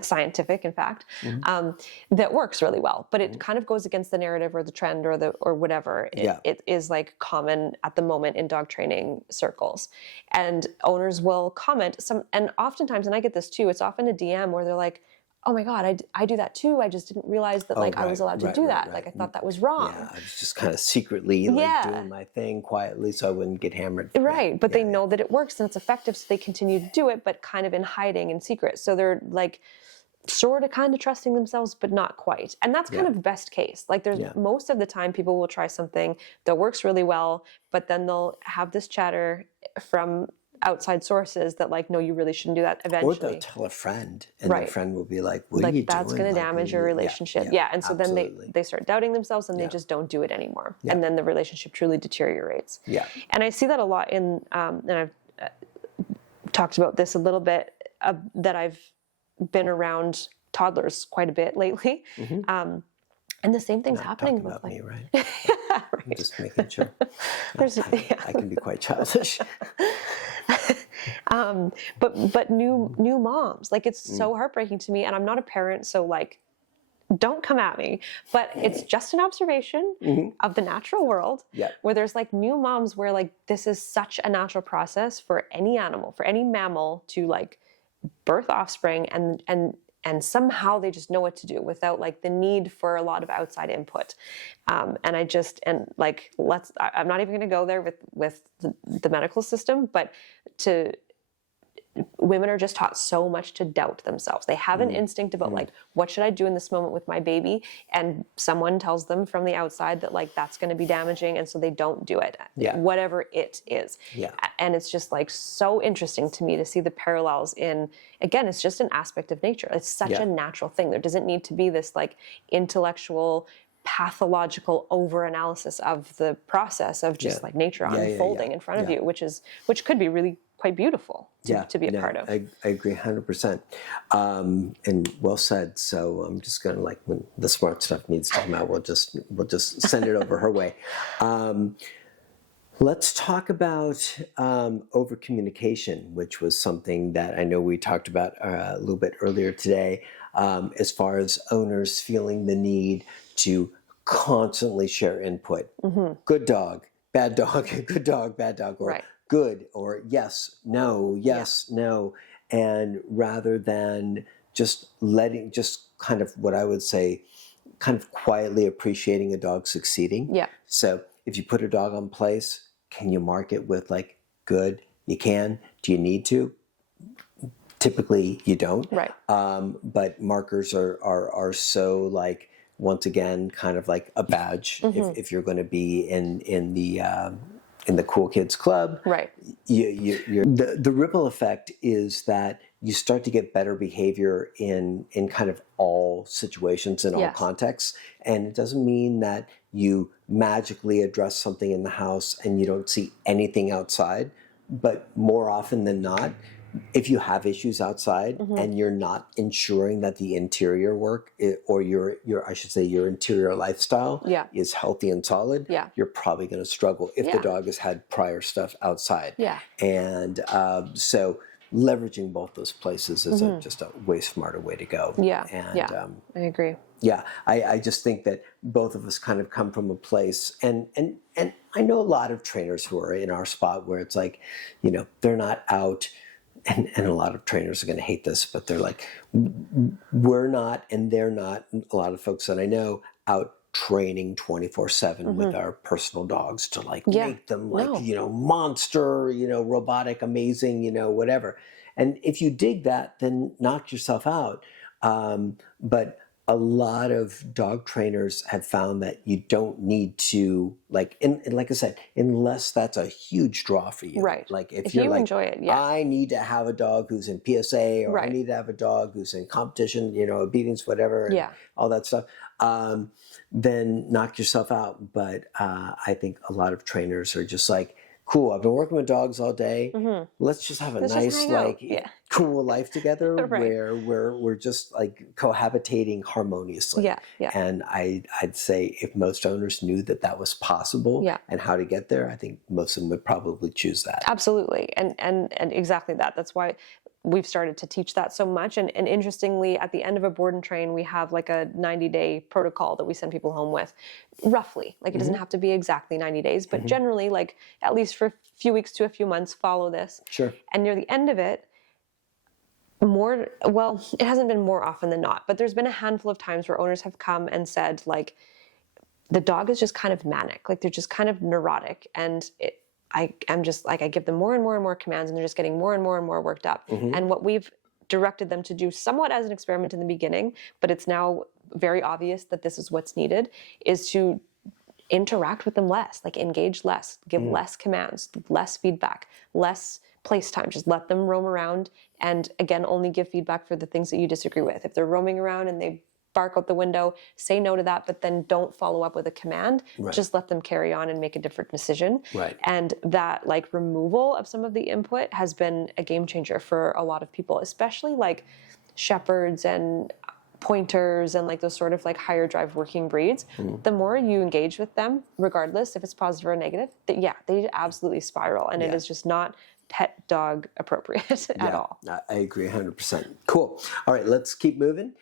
scientific, in fact, that works really well, but it kind of goes against the narrative or the trend or whatever. It is like common at the moment in dog training circles, and owners will comment and oftentimes, and I get this too, it's often a DM where they're like, oh my God, I do that too. I just didn't realize that I was allowed to do that. Like I thought that was wrong. Yeah, I was just kind of secretly doing my thing quietly so I wouldn't get hammered. Right, but they know that it works and it's effective, so they continue to do it, but kind of in hiding, in secret. So they're like sort of kind of trusting themselves, but not quite. And that's kind of best case. Like there's most of the time people will try something that works really well, but then they'll have this chatter from outside sources that like, no, you really shouldn't do that eventually. Or they'll tell a friend and their friend will be like, what are you doing? That's going to damage your relationship. Yeah. And so absolutely. then they start doubting themselves and they just don't do it anymore. And then the relationship truly deteriorates. Yeah. And I see that a lot in, and I've talked about this a little bit, that I've been around toddlers quite a bit lately. And the same thing's happening with me, right? Right. I'm just making sure. I can be quite childish. But new moms, like it's so heartbreaking to me, and I'm not a parent, so like don't come at me, but it's just an observation of the natural world where there's like new moms where like this is such a natural process for any animal, for any mammal to like birth offspring, and somehow they just know what to do without like the need for a lot of outside input. I'm not even going to go there with the medical system, but women are just taught so much to doubt themselves. They have an instinct about like, what should I do in this moment with my baby? And someone tells them from the outside that like, that's going to be damaging. And so they don't do it, whatever it is. Yeah. And it's just like so interesting to me to see the parallels in, again, it's just an aspect of nature. It's such a natural thing. There doesn't need to be this like intellectual, pathological over-analysis of the process of just like nature unfolding in front of you, which could be really quite beautiful to be a part of. I agree 100%. And well said. So I'm just going to, like, when the smart stuff needs to come out, we'll just send it over her way. Let's talk about over communication, which was something that I know we talked about a little bit earlier today, as far as owners feeling the need to constantly share input. Good dog, bad dog, good dog, bad dog, or good, or yes, no, no. And rather than just kind of what I would say, kind of quietly appreciating a dog succeeding. Yeah. So if you put a dog on place, can you mark it with like good? You can. Do you need to? Typically you don't. Right. But markers are so, like, once again, kind of like a badge. If you're going to be in the cool kids club, right? The ripple effect is that you start to get better behavior in kind of all situations, in all contexts. And it doesn't mean that you magically address something in the house and you don't see anything outside. But more often than not, if you have issues outside and you're not ensuring that the interior work or your interior lifestyle is healthy and solid, you're probably going to struggle if the dog has had prior stuff outside. Yeah. And so leveraging both those places is just a way smarter way to go. Yeah. And I agree. Yeah. I just think that both of us kind of come from a place, and I know a lot of trainers who are in our spot where it's like, they're not out and a lot of trainers are going to hate this, but they're like, we're not, and they're not, a lot of folks that I know, out training 24/7 with our personal dogs to like make them like, monster, robotic, amazing, whatever. And if you dig that, then knock yourself out. But a lot of dog trainers have found that you don't need to like I said, unless that's a huge draw for you. Right. Like if you you're like, enjoy it, I need to have a dog who's in PSA, or I need to have a dog who's in competition, obedience, whatever, and all that stuff. Then knock yourself out. But I think a lot of trainers are just like, cool, I've been working with dogs all day. Let's just have a nice, cool life together where we're just like cohabitating harmoniously. And I'd say if most owners knew that that was possible and how to get there, I think most of them would probably choose that. Absolutely. And exactly that. That's why we've started to teach that so much. And interestingly, at the end of a board and train, we have like a 90-day protocol that we send people home with, roughly. Like it doesn't have to be exactly 90 days, but generally, like at least for a few weeks to a few months, follow this. Sure. And near the end of it, it hasn't been more often than not, but there's been a handful of times where owners have come and said, like, the dog is just kind of manic, like they're just kind of neurotic, and I'm just like, I give them more and more and more commands, and they're just getting more and more and more worked up. And what we've directed them to do, somewhat as an experiment in the beginning, but it's now very obvious that this is what's needed, is to interact with them less, like engage less, give less commands, less feedback, less place time. Just let them roam around, and again, only give feedback for the things that you disagree with. If they're roaming around and they bark out the window, say no to that, but then don't follow up with a command. Just let them carry on and make a different decision. And that like removal of some of the input has been a game changer for a lot of people, especially like shepherds and pointers and like those sort of like higher drive working breeds. The more you engage with them, regardless if it's positive or negative, they absolutely spiral, and it is just not pet dog appropriate at all. I agree 100%. Cool. All right, let's keep moving.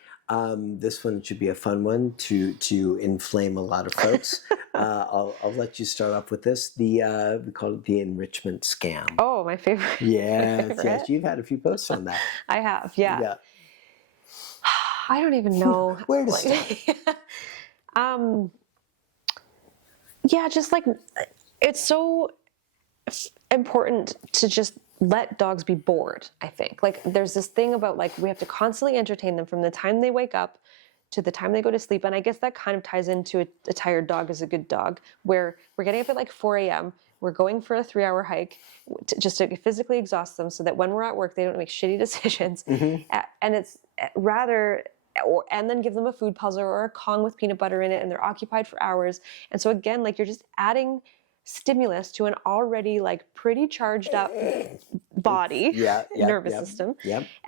This one should be a fun one to inflame a lot of folks. I'll let you start off with this. We call it the enrichment scam. Oh, my favorite. Yes, you've had a few posts on that. I have, yeah. I don't even know where to start. Just like it's so important to just let dogs be bored, I think. Like there's this thing about like we have to constantly entertain them from the time they wake up to the time they go to sleep. And I guess that kind of ties into a tired dog is a good dog, where we're getting up at like 4 a.m. We're going for a 3-hour hike just to physically exhaust them so that when we're at work, they don't make shitty decisions. And it's and then give them a food puzzle or a Kong with peanut butter in it, and they're occupied for hours. And so again, like you're just adding stimulus to an already like pretty charged up body, nervous system.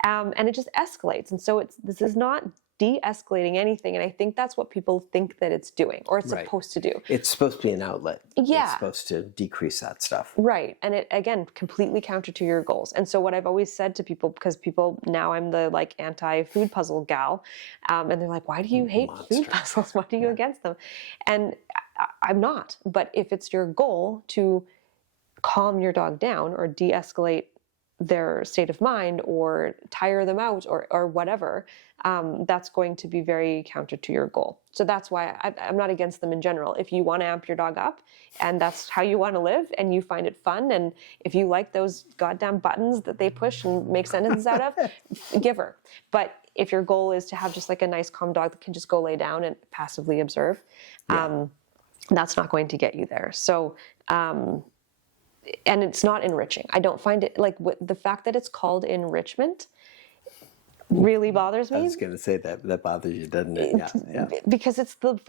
And it just escalates. And so this is not de-escalating anything. And I think that's what people think that it's doing, or it's supposed to do. It's supposed to be an outlet. It's supposed to decrease that stuff. Right. And it, again, completely counter to your goals. And so what I've always said to people, because now I'm the like anti-food puzzle gal, and they're like, why do you hate food puzzles? Why are you against them? And I'm not. But if it's your goal to calm your dog down or de-escalate their state of mind or tire them out or whatever, that's going to be very counter to your goal. So that's why I'm not against them in general. If you want to amp your dog up and that's how you want to live and you find it fun, and if you like those goddamn buttons that they push and make sentences out of, give her. But if your goal is to have just like a nice calm dog that can just go lay down and passively observe, that's not going to get you there. So, and it's not enriching. I don't find it, like the fact that it's called enrichment really bothers me. I was going to say that bothers you, doesn't it? Yeah. Because it's the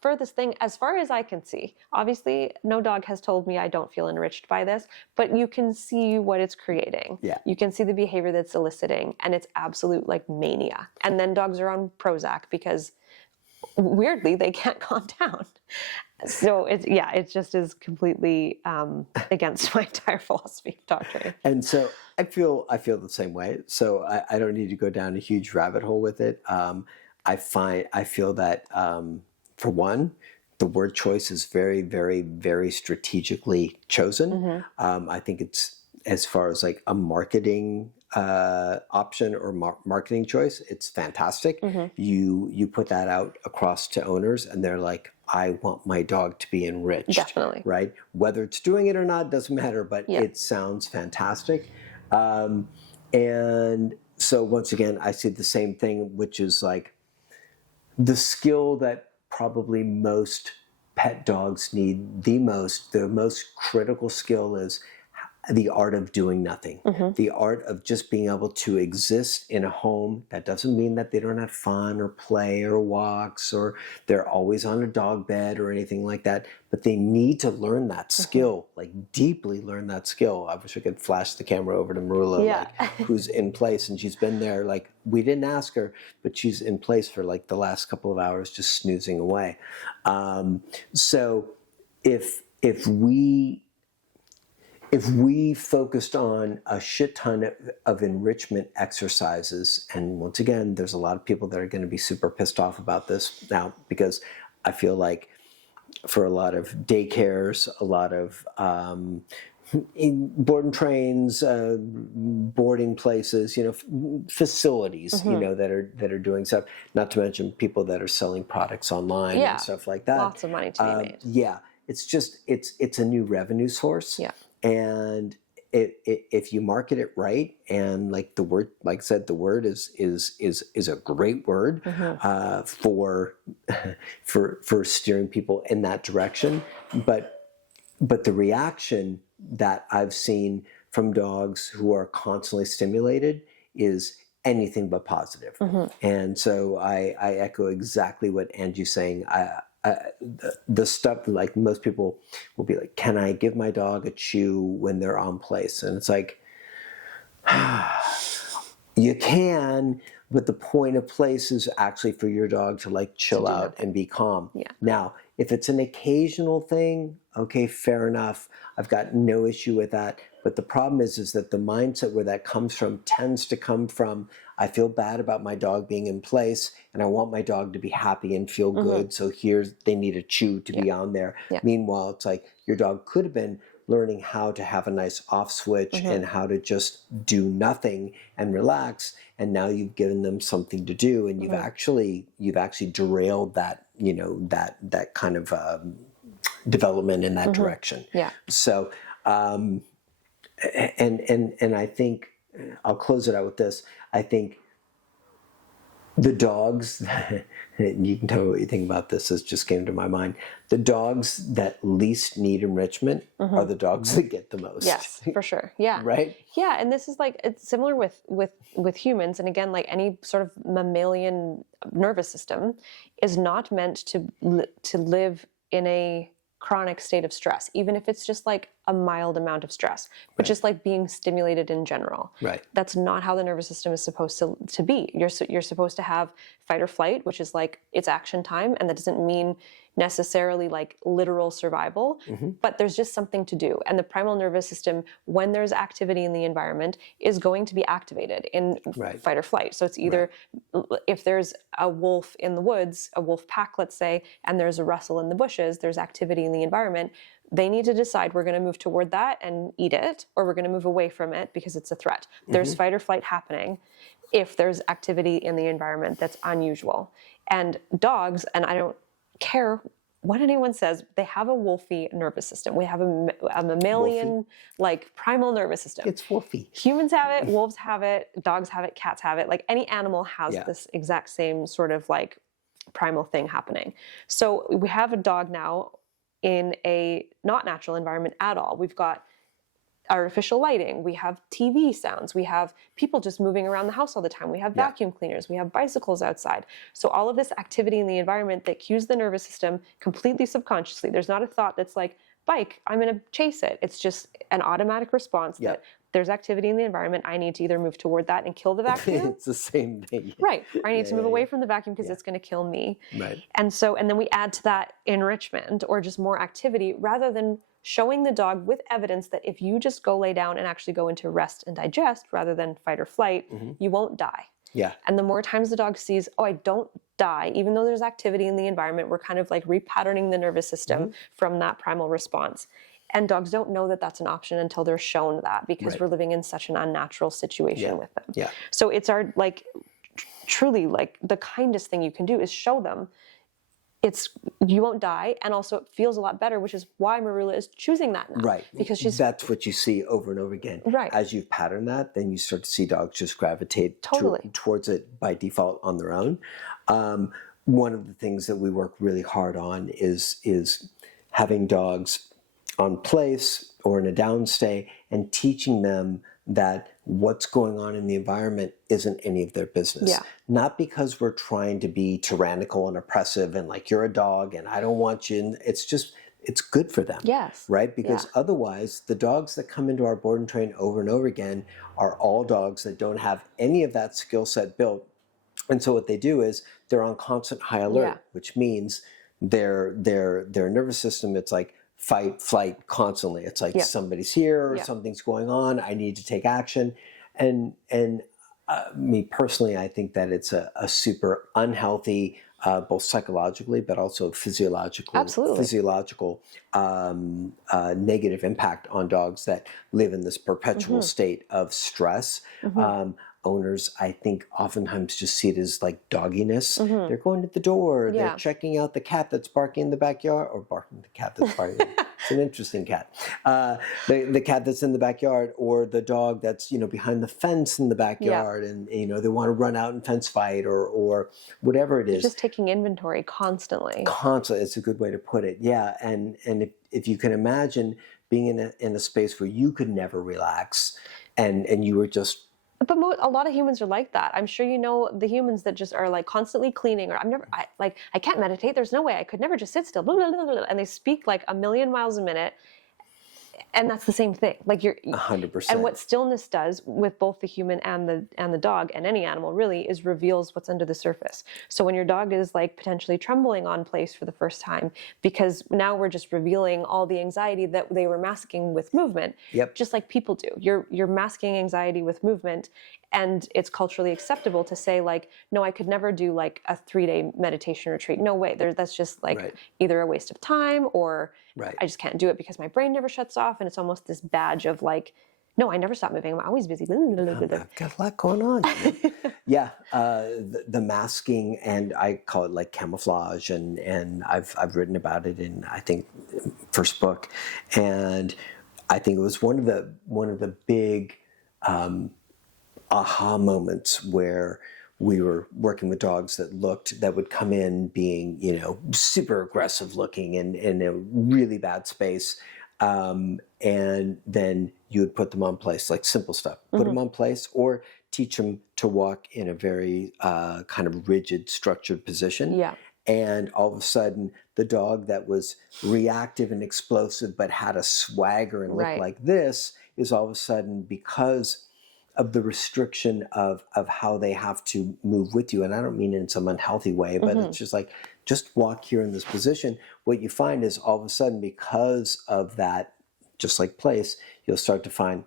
furthest thing, as far as I can see. Obviously, no dog has told me I don't feel enriched by this, but you can see what it's creating. Yeah. You can see the behavior that's eliciting, and it's absolute like mania. And then dogs are on Prozac because weirdly they can't calm down. So it just is completely against my entire philosophy of dog training. And so I feel the same way. So I don't need to go down a huge rabbit hole with it. I feel that for one, the word choice is very, very, very strategically chosen. I think it's, as far as like a marketing option or marketing choice, it's fantastic. You put that out across to owners, and they're like, I want my dog to be enriched. Definitely. Right? Whether it's doing it or not doesn't matter, but it sounds fantastic. And so once again, I see the same thing, which is like the skill that probably most pet dogs need the most critical skill is the art of doing nothing, the art of just being able to exist in a home. That doesn't mean that they don't have fun or play or walks or they're always on a dog bed or anything like that, but they need to learn that skill, like deeply learn that skill. I wish I could flash the camera over to Marula, like, who's in place, and she's been there, like, we didn't ask her, but she's in place for like the last couple of hours just snoozing away. So if we focused on a shit ton of enrichment exercises, and once again, there's a lot of people that are going to be super pissed off about this now, because I feel like for a lot of daycares, a lot of board and trains, boarding places, facilities, that are doing stuff, not to mention people that are selling products online and stuff like that. Lots of money to be made. Yeah. It's just, it's a new revenue source. Yeah. And if you market it right, and like the word, like I said, the word is a great word for steering people in that direction. But the reaction that I've seen from dogs who are constantly stimulated is anything but positive. And so I echo exactly what Angie's saying. The stuff, like, most people will be like, can I give my dog a chew when they're on place? And it's like, you can, but the point of place is actually for your dog to like chill out and be calm. Now, if it's an occasional thing, okay, fair enough. I've got no issue with that. But the problem is that the mindset where that comes from tends to come from, I feel bad about my dog being in place, and I want my dog to be happy and feel good. So they need a chew to be on there. Meanwhile, it's like your dog could have been learning how to have a nice off switch and how to just do nothing and relax. And now you've given them something to do, and you've actually derailed that, that kind of development in that direction. So, and I think I'll close it out with this. I think the dogs, you can tell me what you think about this, this just came to my mind. The dogs that least need enrichment are the dogs that get the most. Yes, for sure. Yeah. Right? Yeah, and this is like, it's similar with humans. And again, like any sort of mammalian nervous system is not meant to live in a chronic state of stress, even if it's just like a mild amount of stress, but just like being stimulated in general. That's not how the nervous system is supposed to be. You're supposed to have fight or flight, which is like it's action time, and that doesn't mean necessarily like literal survival, but there's just something to do. And the primal nervous system, when there's activity in the environment, is going to be activated in fight or flight. So it's either if there's a wolf in the woods, a wolf pack, let's say, and there's a rustle in the bushes, there's activity in the environment, they need to decide, we're going to move toward that and eat it, or we're going to move away from it because it's a threat. There's fight or flight happening if there's activity in the environment that's unusual. And dogs, and I don't care what anyone says, they have a wolfy nervous system. We have a mammalian, like, primal nervous system. It's wolfy. Humans have it, wolves have it, dogs have it, cats have it. Like, any animal has this exact same sort of like primal thing happening. So we have a dog now in a not natural environment at all. We've got artificial lighting, we have TV sounds, we have people just moving around the house all the time, we have vacuum cleaners, we have bicycles outside. So all of this activity in the environment that cues the nervous system completely subconsciously. There's not a thought that's like, bike, I'm going to chase it. It's just an automatic response that there's activity in the environment. I need to either move toward that and kill the vacuum. It's the same thing. Right. Or I need to move away from the vacuum because it's going to kill me. Right. And then we add to that enrichment or just more activity, rather than showing the dog with evidence that if you just go lay down and actually go into rest and digest rather than fight or flight, you won't die. Yeah. And the more times the dog sees, oh, I don't die, even though there's activity in the environment, we're kind of like repatterning the nervous system from that primal response. And dogs don't know that that's an option until they're shown that, because Right. we're living in such an unnatural situation with them. Yeah. So it's our, like, truly, like, the kindest thing you can do is show them you won't die, and also it feels a lot better, which is why Marula is choosing that now. Right. Because that's what you see over and over again. Right. As you've patterned that, then you start to see dogs just gravitate Totally. towards it by default on their own. One of the things that we work really hard on is having dogs on place or in a downstay and teaching them that what's going on in the environment isn't any of their business. Yeah. Not because we're trying to be tyrannical and oppressive and like, you're a dog and I don't want you. And it's just, it's good for them. Yes. Right? Because otherwise, the dogs that come into our board and train over and over again are all dogs that don't have any of that skill set built. And so what they do is they're on constant high alert, which means their nervous system, it's like fight, flight constantly. It's like somebody's here, or something's going on, I need to take action. And me personally, I think that it's a super unhealthy, both psychologically, but also physiological negative impact on dogs that live in this perpetual state of stress. Owners, I think, oftentimes just see it as like dogginess. They're going to the door, they're checking out the cat that's barking in the backyard, or barking the cat that's barking. It's an interesting cat. The cat that's in the backyard, or the dog that's, behind the fence in the backyard, and they want to run out and fence fight, or whatever it is. Just taking inventory constantly. Constantly, it's a good way to put it. Yeah, and if you can imagine being in a space where you could never relax, and you were just. But a lot of humans are like that. I'm sure the humans that just are like constantly cleaning, or I can't meditate. There's no way I could never just sit still. Blah, blah, blah, blah, and they speak like a million miles a minute. And that's the same thing. Like 100%. And what stillness does with both the human and the dog, and any animal really, is reveals what's under the surface. So when your dog is like potentially trembling on place for the first time, because now we're just revealing all the anxiety that they were masking with movement, just like people do. You're masking anxiety with movement, and it's culturally acceptable to say like, no, I could never do like a 3-day meditation retreat. No way. That's just like either a waste of time, or I just can't do it because my brain never shuts off. And it's almost this badge of like, no, I never stop moving. I'm always busy. I've got a lot going on. The masking, and I call it like camouflage, and I've written about it in, I think, first book, and I think it was one of the big aha moments where we were working with dogs that would come in being, super aggressive looking and in a really bad space. And then you would put them on place, like simple stuff, put them on place, or teach them to walk in a very kind of rigid, structured position. Yeah. And all of a sudden, the dog that was reactive and explosive, but had a swagger and looked like this, is all of a sudden, because of the restriction of how they have to move with you. And I don't mean in some unhealthy way, but it's just like, just walk here in this position. What you find is all of a sudden, because of that, just like place, you'll start to find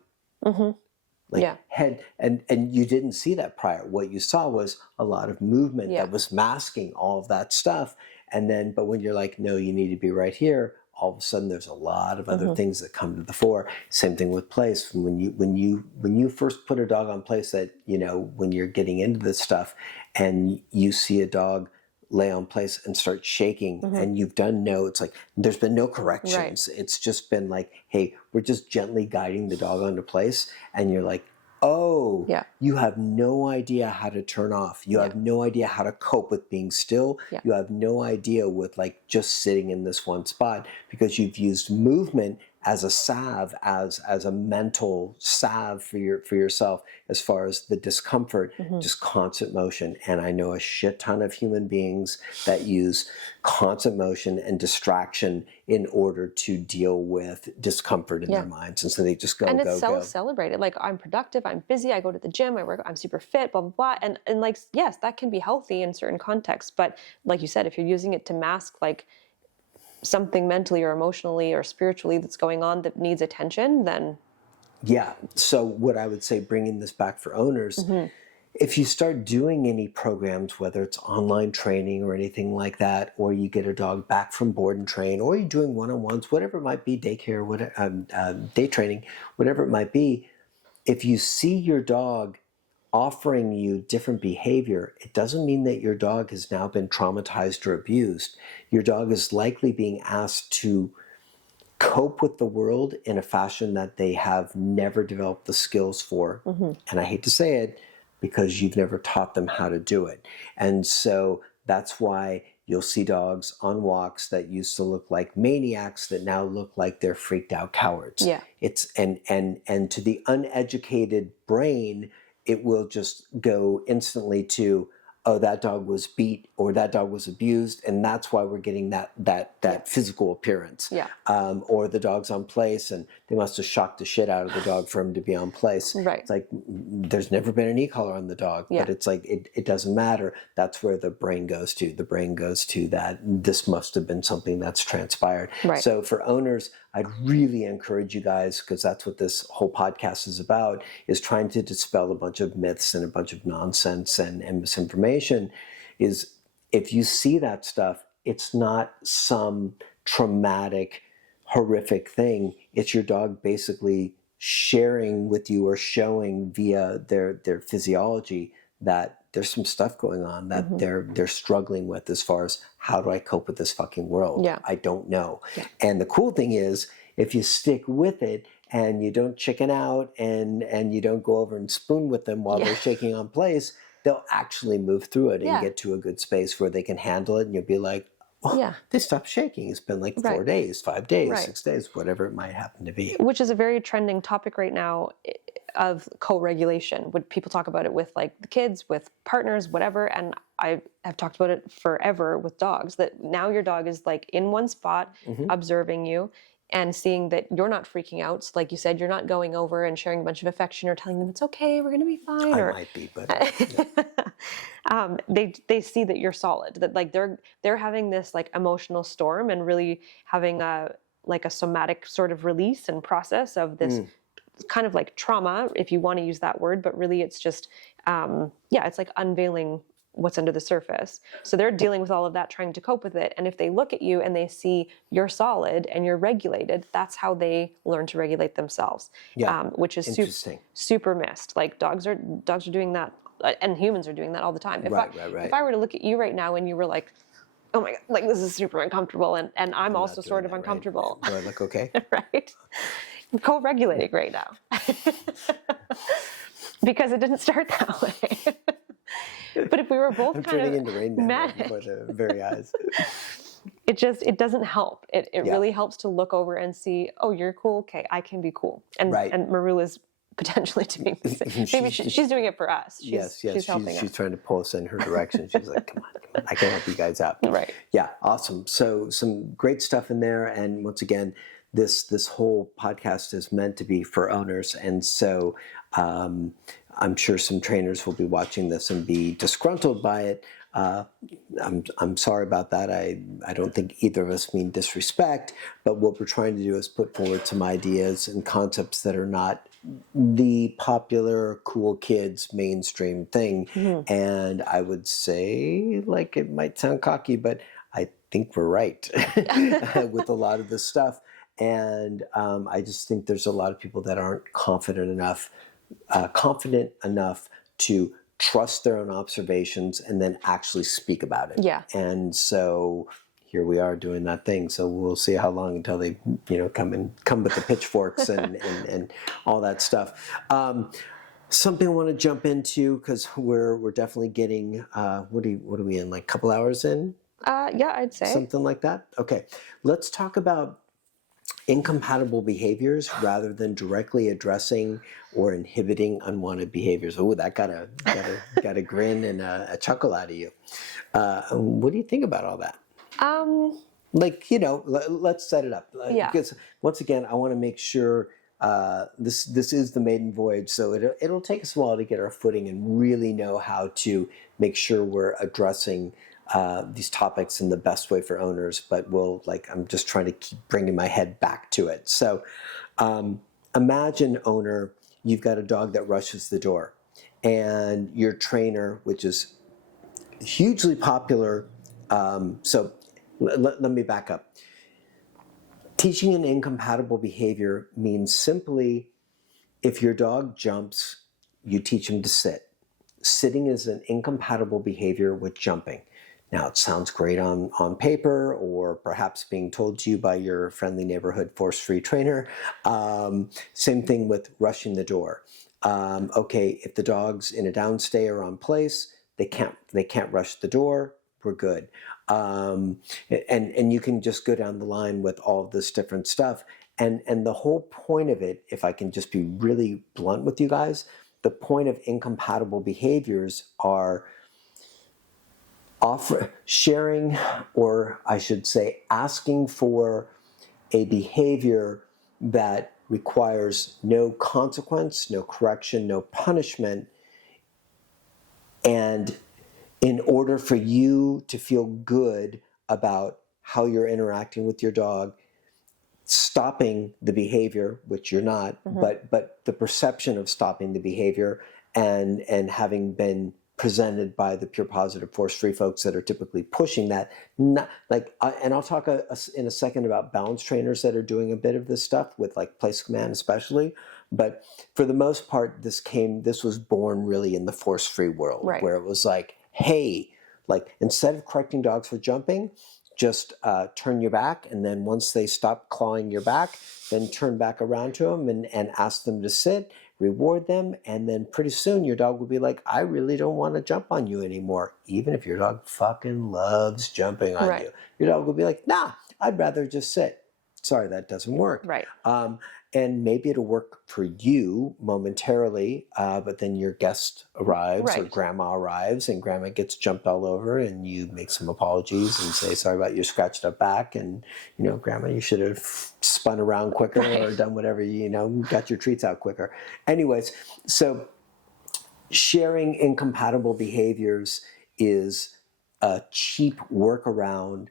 head, and you didn't see that prior. What you saw was a lot of movement that was masking all of that stuff. And then, but when you're like, no, you need to be right here, all of a sudden there's a lot of other things that come to the fore. Same thing with place. When you first put a dog on place, that, when you're getting into this stuff and you see a dog lay on place and start shaking, and you've done it's like, there's been no corrections. It's just been like, hey, we're just gently guiding the dog onto place. And you're like, oh, you have no idea how to turn off. You have no idea how to cope with being still. You have no idea with like just sitting in this one spot, because you've used movement as a salve, as a mental salve for yourself, as far as the discomfort, just constant motion. And I know a shit ton of human beings that use constant motion and distraction in order to deal with discomfort in their minds. And so they just go, and go, it's go. Celebrated. Like, I'm productive, I'm busy, I go to the gym, I work, I'm super fit, blah, blah, blah. And like, yes, that can be healthy in certain contexts. But like you said, if you're using it to mask like something mentally or emotionally or spiritually that's going on that needs attention, then... Yeah. So what I would say, bringing this back for owners, if you start doing any programs, whether it's online training or anything like that, or you get a dog back from board and train, or you're doing one-on-ones, whatever it might be, daycare, whatever, day training, whatever it might be, if you see your dog offering you different behavior, it doesn't mean that your dog has now been traumatized or abused. Your dog is likely being asked to cope with the world in a fashion that they have never developed the skills for. And I hate to say it, because you've never taught them how to do it. And so that's why you'll see dogs on walks that used to look like maniacs that now look like they're freaked out cowards. Yeah. It's and to the uneducated brain, it will just go instantly to, oh, that dog was beat or that dog was abused, and that's why we're getting that physical appearance. Yeah. Or the dog's on place, and they must have shocked the shit out of the dog for him to be on place. Right. It's like there's never been an e-collar on the dog, Yeah. but it's like it doesn't matter. That's where the brain goes to. The brain goes to that this must have been something that's transpired. Right. So for owners, I'd really encourage you guys, because that's what this whole podcast is about, is trying to dispel a bunch of myths and a bunch of nonsense and misinformation. Is if you see that stuff, it's not some traumatic, horrific thing. It's your dog basically sharing with you or showing via their physiology that there's some stuff going on that they're struggling with as far as, how do I cope with this fucking world? Yeah. I don't know. Yeah. And the cool thing is, if you stick with it and you don't chicken out and you don't go over and spoon with them while they're shaking on place, they'll actually move through it and get to a good space where they can handle it. And you'll be like, well, they stopped shaking. It's been like 4 days, 5 days, 6 days, whatever it might happen to be. Which is a very trending topic right now of co-regulation. Would people talk about it with like the kids, with partners, whatever. And I have talked about it forever with dogs, that now your dog is like in one spot, observing you and seeing that you're not freaking out. So like you said, you're not going over and sharing a bunch of affection or telling them it's okay, we're going to be fine. I might be, but they see that you're solid, that like they're having this like emotional storm and really having a somatic sort of release and process of this kind of like trauma, if you want to use that word, but really it's just it's like unveiling what's under the surface. So they're dealing with all of that, trying to cope with it. And if they look at you and they see you're solid and you're regulated, that's how they learn to regulate themselves. Which is super missed. Like dogs are doing that, and humans are doing that all the time. If I were to look at you right now and you were like, oh my God, like this is super uncomfortable, and I'm also sort of uncomfortable. Right? Do I look okay? Right? I'm co-regulating right now. Because it didn't start that way. But if we were both I'm kind turning of into Rain Man manic, before the very eyes. it doesn't help. It really helps to look over and see, oh, you're cool. Okay, I can be cool. And Marula's potentially doing the same. Maybe she's doing it for us. She's helping us. She's trying to pull us in her direction. She's like, come on, I can help you guys out. Right. Yeah, awesome. So some great stuff in there. And once again, this whole podcast is meant to be for owners. And so I'm sure some trainers will be watching this and be disgruntled by it. I'm sorry about that. I don't think either of us mean disrespect, but what we're trying to do is put forward some ideas and concepts that are not the popular cool kids mainstream thing. And I would say, like, it might sound cocky, but I think we're right with a lot of this stuff. And I just think there's a lot of people that aren't confident enough to trust their own observations and then actually speak about it. Yeah. And so here we are doing that thing. So we'll see how long until they, come with the pitchforks and all that stuff. Something I want to jump into, because we're definitely getting what are we in, like a couple hours in? Yeah, I'd say something like that. Okay, let's talk about incompatible behaviors rather than directly addressing or inhibiting unwanted behaviors. Oh, that got a grin and a chuckle out of you. What do you think about all that? Let's set it up. Because once again, I want to make sure this is the maiden voyage, so it'll take us a while to get our footing and really know how to make sure we're addressing these topics in the best way for owners, but I'm just trying to keep bringing my head back to it. So imagine, owner, you've got a dog that rushes the door and your trainer, which is hugely popular. So let me back up. Teaching an incompatible behavior means simply if your dog jumps, you teach him to sit. Sitting is an incompatible behavior with jumping. Now, it sounds great on paper, or perhaps being told to you by your friendly neighborhood force-free trainer. Same thing with rushing the door. Okay, if the dog's in a downstay or on place, they can't rush the door. We're good. And you can just go down the line with all of this different stuff. And the whole point of it, if I can just be really blunt with you guys, the point of incompatible behaviors are sharing, or I should say asking for a behavior that requires no consequence, no correction, no punishment. And in order for you to feel good about how you're interacting with your dog, stopping the behavior, which you're not, but the perception of stopping the behavior, and having been presented by the pure positive force-free folks that are typically pushing that, not like, and I'll talk in a second about balance trainers that are doing a bit of this stuff with like place command especially, but for the most part, this was born really in the force-free world, Right. where it was like, hey, like instead of correcting dogs for jumping, just turn your back, and then once they stop clawing your back, then turn back around to them and ask them to sit, reward them, and then pretty soon your dog will be like, I really don't want to jump on you anymore, even if your dog fucking loves jumping on Right. you. Your dog will be like, nah, I'd rather just sit. Sorry, that doesn't work. Right. And maybe it'll work for you momentarily, but then your guest arrives, or Right. grandma arrives, and grandma gets jumped all over, and you make some apologies and say, sorry about your scratched up back, and, grandma, you should have spun around quicker, Right. or done whatever, got your treats out quicker. Anyways, so sharing incompatible behaviors is a cheap workaround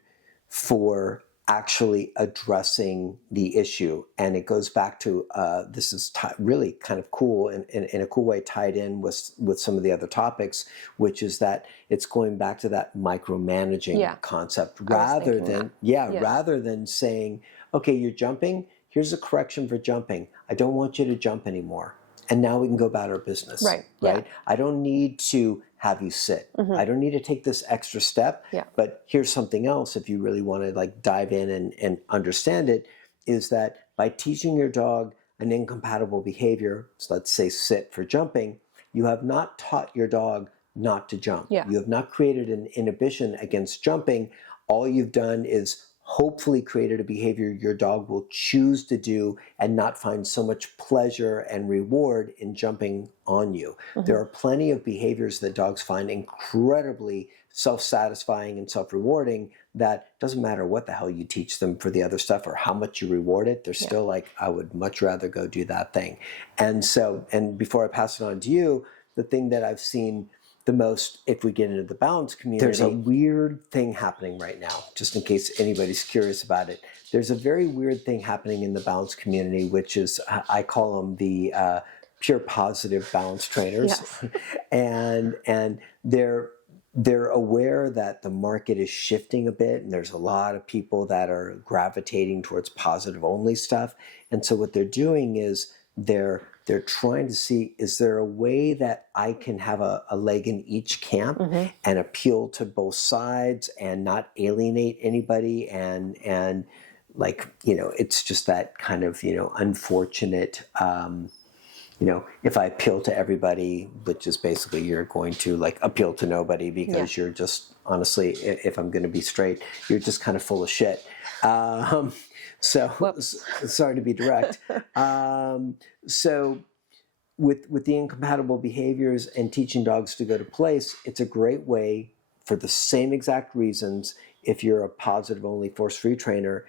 for actually addressing the issue. And it goes back to, this is really kind of cool, and in a cool way tied in with some of the other topics, which is that it's going back to that micromanaging concept, rather than saying, okay, you're jumping, here's a correction for jumping. I don't want you to jump anymore. And now we can go about our business. Right. Right? Yeah. I don't need to have you sit. I don't need to take this extra step. Yeah. But here's something else, if you really want to like dive in and understand it, is that by teaching your dog an incompatible behavior, so let's say sit for jumping, you have not taught your dog not to jump. Yeah. You have not created an inhibition against jumping. All you've done is hopefully created a behavior your dog will choose to do and not find so much pleasure and reward in jumping on you. There are plenty of behaviors that dogs find incredibly self-satisfying and self-rewarding that doesn't matter what the hell you teach them for the other stuff or how much you reward it, they're still like, I would much rather go do that thing. And so, and before I pass it on to you, the thing that I've seen the most, if we get into the balance community, there's a weird thing happening right now, just in case anybody's curious about it. There's a very weird thing happening in the balance community, which is, I call them the pure positive balance trainers. Yes. and they're aware that the market is shifting a bit, and there's a lot of people that are gravitating towards positive only stuff. And so what they're doing is they're trying to see, is there a way that I can have a leg in each camp and appeal to both sides and not alienate anybody, and like, it's just that kind of, unfortunate, if I appeal to everybody, which is basically you're going to like appeal to nobody, because you're just, honestly, if I'm going to be straight, you're just kind of full of shit. So sorry to be direct. So with the incompatible behaviors and teaching dogs to go to place, it's a great way, for the same exact reasons, if you're a positive only force-free trainer,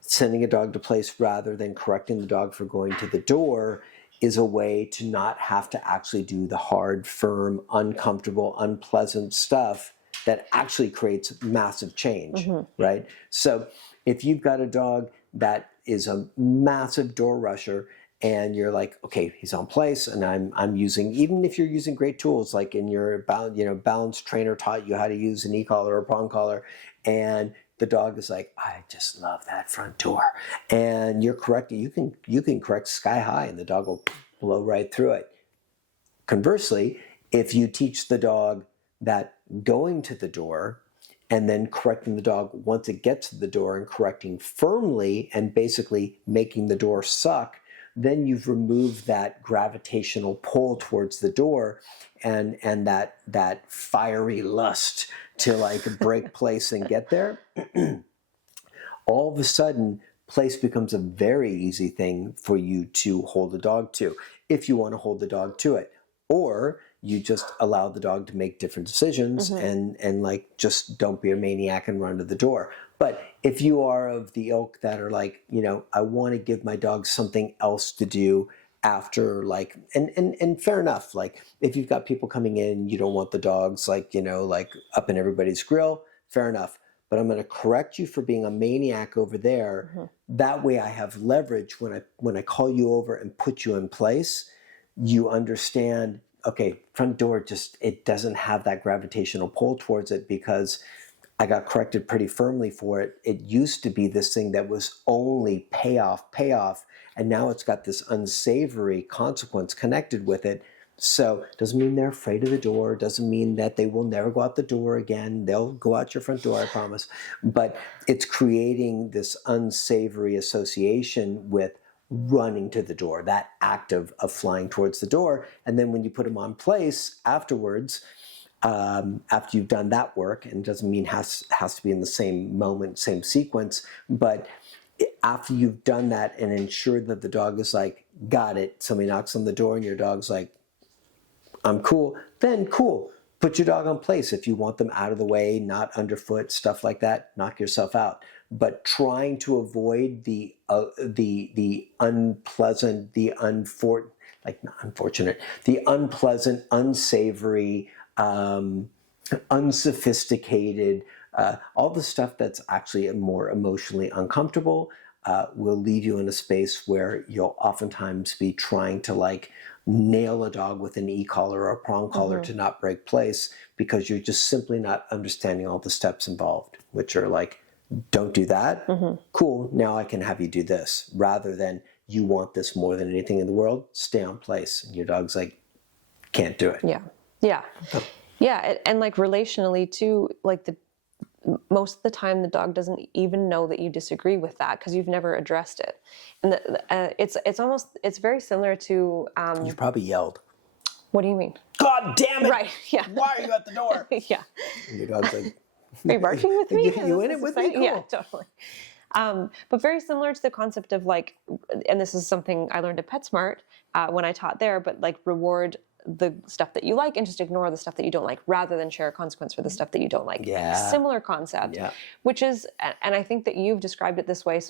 sending a dog to place rather than correcting the dog for going to the door is a way to not have to actually do the hard, firm, uncomfortable, unpleasant stuff that actually creates massive change, right? So if you've got a dog that is a massive door rusher and you're like, okay, he's on place, and I'm using, even if you're using great tools, like in your balance trainer taught you how to use an e-collar or a prong collar, and the dog is like, I just love that front door, and you're correcting. You can correct sky high, and the dog will blow right through it. Conversely, if you teach the dog that going to the door and then correcting the dog once it gets to the door and correcting firmly and basically making the door suck, then you've removed that gravitational pull towards the door and that fiery lust to like break place and get there. All of a sudden, place becomes a very easy thing for you to hold the dog to, if you want to hold the dog to it. Or you just allow the dog to make different decisions and like just don't be a maniac and run to the door. But if you are of the ilk that are like, I want to give my dog something else to do after, like, and fair enough, like if you've got people coming in, you don't want the dogs like, like up in everybody's grill, fair enough. But I'm going to correct you for being a maniac over there. That way I have leverage when I call you over and put you in place. You understand, okay, front door it doesn't have that gravitational pull towards it because I got corrected pretty firmly for it. It used to be this thing that was only payoff, and now it's got this unsavory consequence connected with it. So doesn't mean they're afraid of the door, doesn't mean that they will never go out the door again. They'll go out your front door, I promise. But it's creating this unsavory association with running to the door, that act of flying towards the door. And then when you put them on place afterwards, after you've done that work, and it doesn't mean has to be in the same moment, same sequence, but after you've done that and ensured that the dog is like, got it, somebody knocks on the door and your dog's like, I'm cool, then cool. Put your dog on place. If you want them out of the way, not underfoot, stuff like that, knock yourself out. But trying to avoid the unpleasant, the unpleasant, unsavory, unsophisticated, all the stuff that's actually more emotionally uncomfortable will leave you in a space where you'll oftentimes be trying to like nail a dog with an e-collar or a prong collar to not break place because you're just simply not understanding all the steps involved, which are like, don't do that. Cool, now I can have you do this. Rather than you want this more than anything in the world, stay on place. And your dog's like, can't do it. Yeah, and like relationally too, like most of the time the dog doesn't even know that you disagree with that because you've never addressed it. And it's very similar to You've probably yelled. What do you mean? God damn it! Right? Yeah. Why are you at the door? Yeah. And your dog's like, are you barking with me? You in it with me? Cool. Yeah, totally. But very similar to the concept of like, and this is something I learned at PetSmart when I taught there, but like reward the stuff that you like and just ignore the stuff that you don't like rather than share a consequence for the stuff that you don't like. Yeah. Similar concept, which is, and I think that you've described it this way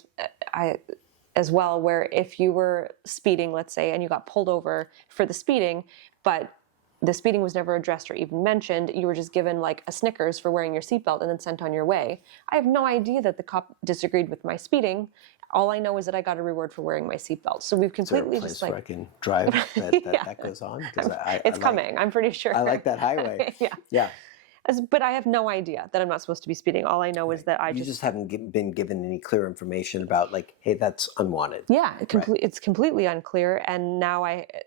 as well, where if you were speeding, let's say, and you got pulled over for the speeding, but the speeding was never addressed or even mentioned, you were just given like a Snickers for wearing your seatbelt and then sent on your way. I have no idea that the cop disagreed with my speeding. All I know is that I got a reward for wearing my seatbelt. So we've completely just like, where I can drive that goes on. It's coming. I'm pretty sure. I like that highway. Yeah. But I have no idea that I'm not supposed to be speeding. All I know is that you just haven't been given any clear information about like, hey, that's unwanted. Yeah, it's completely unclear, and now it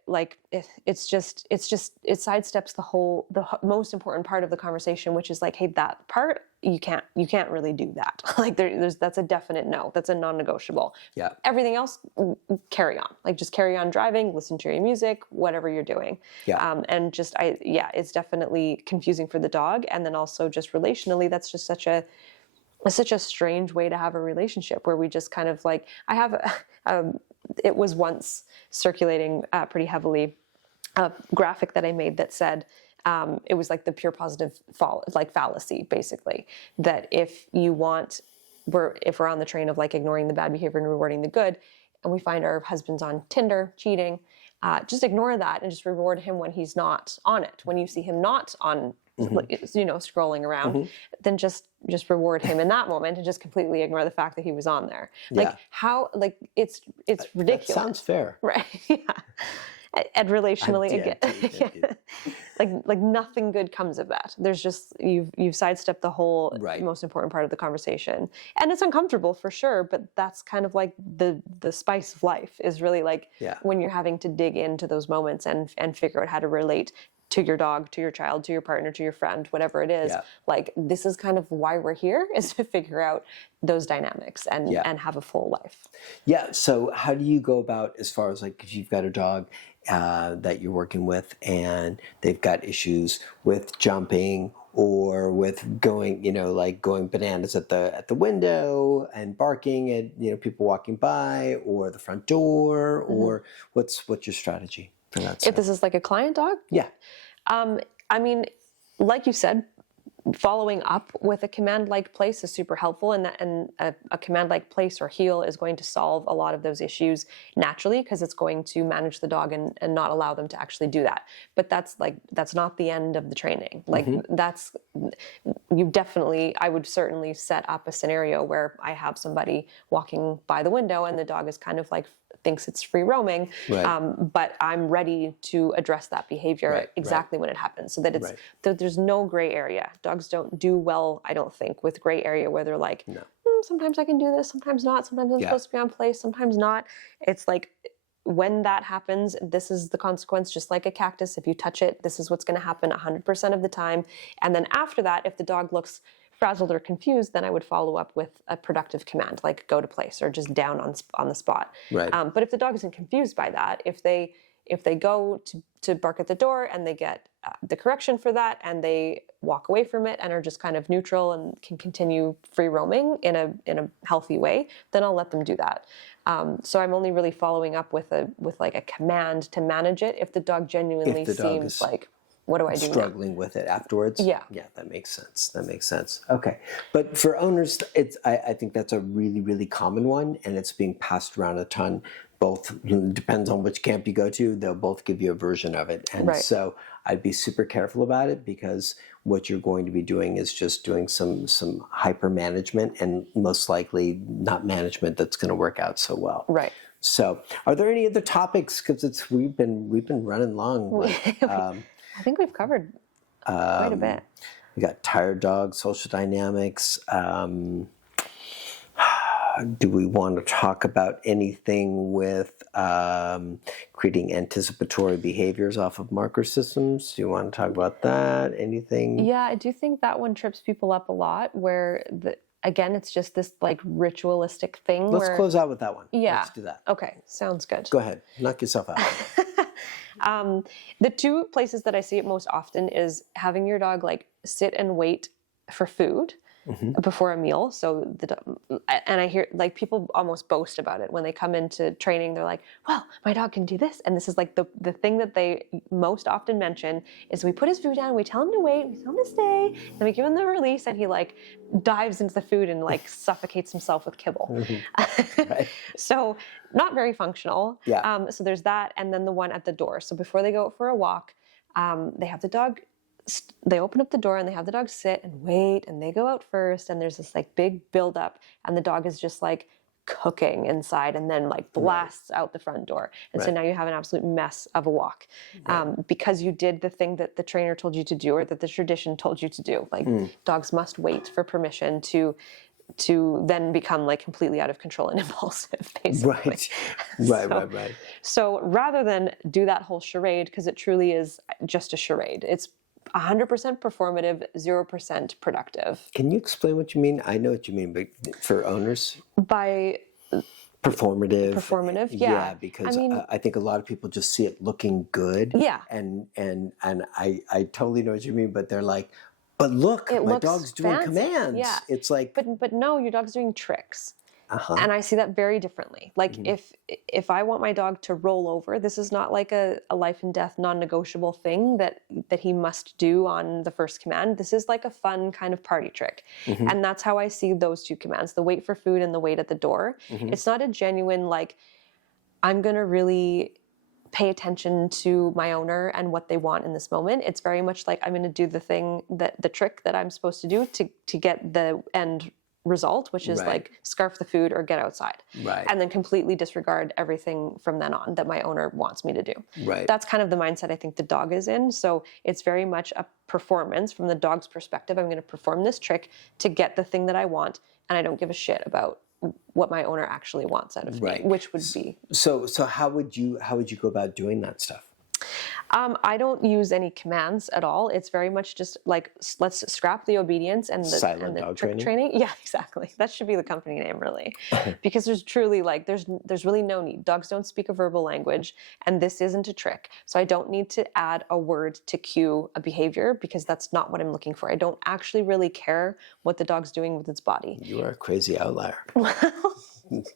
sidesteps the most important part of the conversation, which is like, hey, that part you can't really do that. Like that's a definite no. That's a non-negotiable. Yeah. Everything else, carry on. Like just carry on driving, listen to your music, whatever you're doing. Yeah. And just it's definitely confusing for the dog, and then also just relationally, that's just such a strange way to have a relationship where we just kind of like, I have it was once circulating pretty heavily a graphic that I made that said it was like the pure positive fallacy, basically, that if we're on the train of like ignoring the bad behavior and rewarding the good, and we find our husbands on Tinder cheating, just ignore that and just reward him when he's not on it. When you see him not on, scrolling around, then just reward him in that moment and just completely ignore the fact that he was on there. Like how, like it's ridiculous. That sounds fair. Right. Yeah. And relationally, again, like nothing good comes of that. There's just, you've sidestepped the whole most important part of the conversation, and it's uncomfortable for sure. But that's kind of like the spice of life, is really like when you're having to dig into those moments and figure out how to relate to your dog, to your child, to your partner, to your friend, whatever it is. Like this is kind of why we're here, is to figure out those dynamics and have a full life. Yeah. So how do you go about, as far as like, if you've got a dog that you're working with and they've got issues with jumping or with going, like going bananas at the window and barking at, people walking by, or the front door, or what's your strategy for that stuff? If this is like a client dog? Yeah. I mean, like you said, following up with a command-like place is super helpful, and a command-like place or heel is going to solve a lot of those issues naturally, because it's going to manage the dog and not allow them to actually do that. But that's not the end of the training. Like I would certainly set up a scenario where I have somebody walking by the window and the dog is kind of like thinks it's free roaming, but I'm ready to address that behavior exactly when it happens, so that it's that there's no gray area. Dogs don't do well, I don't think, with gray area where they're like, sometimes I can do this, sometimes not, sometimes I'm supposed to be on place, sometimes not. It's like, when that happens, this is the consequence, just like a cactus. If you touch it, this is what's going to happen 100% of the time. And then after that, if the dog looks frazzled or confused, then I would follow up with a productive command, like go to place or just down on the spot. But if the dog isn't confused by that, if they go to bark at the door and they get the correction for that and they walk away from it and are just kind of neutral and can continue free roaming in a healthy way, then I'll let them do that. So I'm only really following up with like a command to manage it if the dog genuinely seems like, what do I do struggling now? with it afterwards? Yeah, that makes sense. Okay, but for owners, I think that's a really, really common one, and it's being passed around a ton. Both, depends on which camp you go to, they'll both give you a version of it, and so I'd be super careful about it, because what you're going to be doing is just doing some hyper management, and most likely not management that's going to work out so well. Right. So, are there any other topics? Because we've been running long. I think we've covered quite a bit. We got tired dogs, social dynamics. Do we want to talk about anything with creating anticipatory behaviors off of marker systems? Do you want to talk about that? Anything? Yeah, I do think that one trips people up a lot, where again, it's just this like ritualistic thing. Let's close out with that one. Yeah. Let's do that. Okay, sounds good. Go ahead. Knock yourself out. The two places that I see it most often is having your dog like sit and wait for food before a meal. So and I hear like people almost boast about it when they come into training. They're like, well, my dog can do this. And this is like the thing that they most often mention is we put his food down, we tell him to wait, we tell him to stay, then we give him the release, and he like dives into the food and like suffocates himself with kibble. Right. So not very functional. Yeah. So there's that. And then the one at the door. So before they go out for a walk, they have the dog, they open up the door and they have the dog sit and wait, and they go out first, and there's this like big buildup, and the dog is just like cooking inside and then like blasts out the front door. And so now you have an absolute mess of a walk because you did the thing that the trainer told you to do, or that the tradition told you to do. Like dogs must wait for permission to then become like completely out of control and impulsive, basically. Right. So rather than do that whole charade, because it truly is just a charade, it's 100% performative, 0% productive. Can you explain what you mean? I know what you mean, but for owners? By performative, yeah. Yeah, because I think a lot of people just see it looking good. Yeah. And I totally know what you mean, but they're like, but look, my dog's doing commands. Yeah. It's like, but no, your dog's doing tricks. And I see that very differently. Like if I want my dog to roll over, this is not like a life and death non-negotiable thing that he must do on the first command. This is like a fun kind of party trick. And that's how I see those two commands, the wait for food and the wait at the door. It's not a genuine like, I'm going to really pay attention to my owner and what they want in this moment. It's very much like I'm going to do the trick that I'm supposed to do to get the end result, which is like scarf the food or get outside. And then completely disregard everything from then on that my owner wants me to do. That's kind of the mindset I think the dog is in. So it's very much a performance from the dog's perspective. I'm going to perform this trick to get the thing that I want, and I don't give a shit about what my owner actually wants out of me, which would be. So how would you go about doing that stuff? I don't use any commands at all. It's very much just like, let's scrap the obedience and the trick training. Yeah, exactly. That should be the company name, really, because there's truly like, there's really no need. Dogs don't speak a verbal language, and this isn't a trick. So I don't need to add a word to cue a behavior, because that's not what I'm looking for. I don't actually really care what the dog's doing with its body. You are a crazy outlier.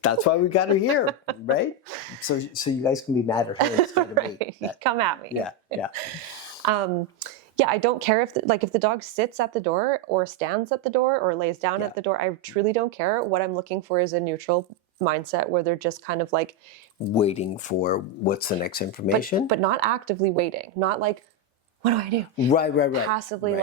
That's why we got her here, right? So you guys can be mad at her instead of me. Come at me. Yeah. Yeah, I don't care if the dog sits at the door or stands at the door or lays down at the door. I truly don't care. What I'm looking for is a neutral mindset where they're just kind of like waiting for what's the next information, but not actively waiting. Not like, what do I do? Right. Passively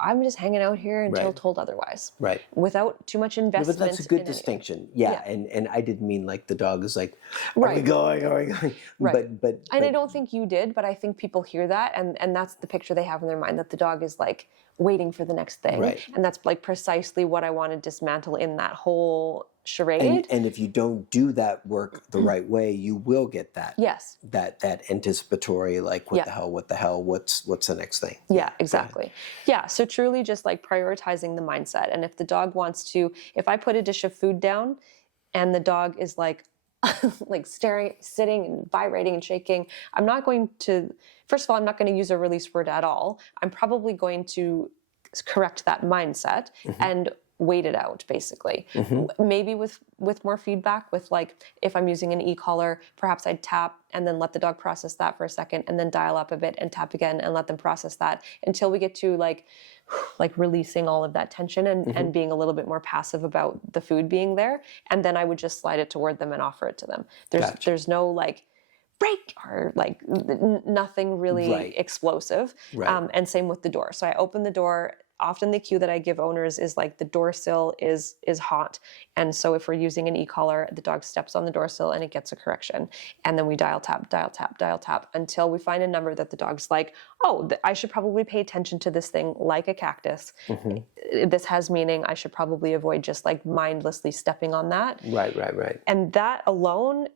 I'm just hanging out here until told otherwise. Without too much investment. Yeah, but that's a good distinction. Yeah. And I didn't mean like the dog is like, are we going? But and I don't think you did, but I think people hear that, and that's the picture they have in their mind, that the dog is like waiting for the next thing. And that's like precisely what I want to dismantle in that whole charade. And if you don't do that work the right way, you will get that. Yes. That anticipatory, like, what the hell, what's the next thing? Yeah, exactly. Yeah, so truly just like prioritizing the mindset. And if the dog wants to, if I put a dish of food down and the dog is like, like staring, sitting and vibrating and shaking, I'm not going to, first of all, I'm not going to use a release word at all. I'm probably going to correct that mindset and wait it out, basically. Maybe with more feedback, with like, if I'm using an e-collar, perhaps I'd tap and then let the dog process that for a second, and then dial up a bit and tap again and let them process that until we get to like releasing all of that tension and being a little bit more passive about the food being there. And then I would just slide it toward them and offer it to them. There's no like break or like nothing really explosive. And same with the door. So I open the door. Often the cue that I give owners is like the door sill is hot. And so if we're using an e-collar, the dog steps on the door sill and it gets a correction. And then we dial tap until we find a number that the dog's like, oh, I should probably pay attention to this thing like a cactus. This has meaning. I should probably avoid just like mindlessly stepping on that. Right. And that alone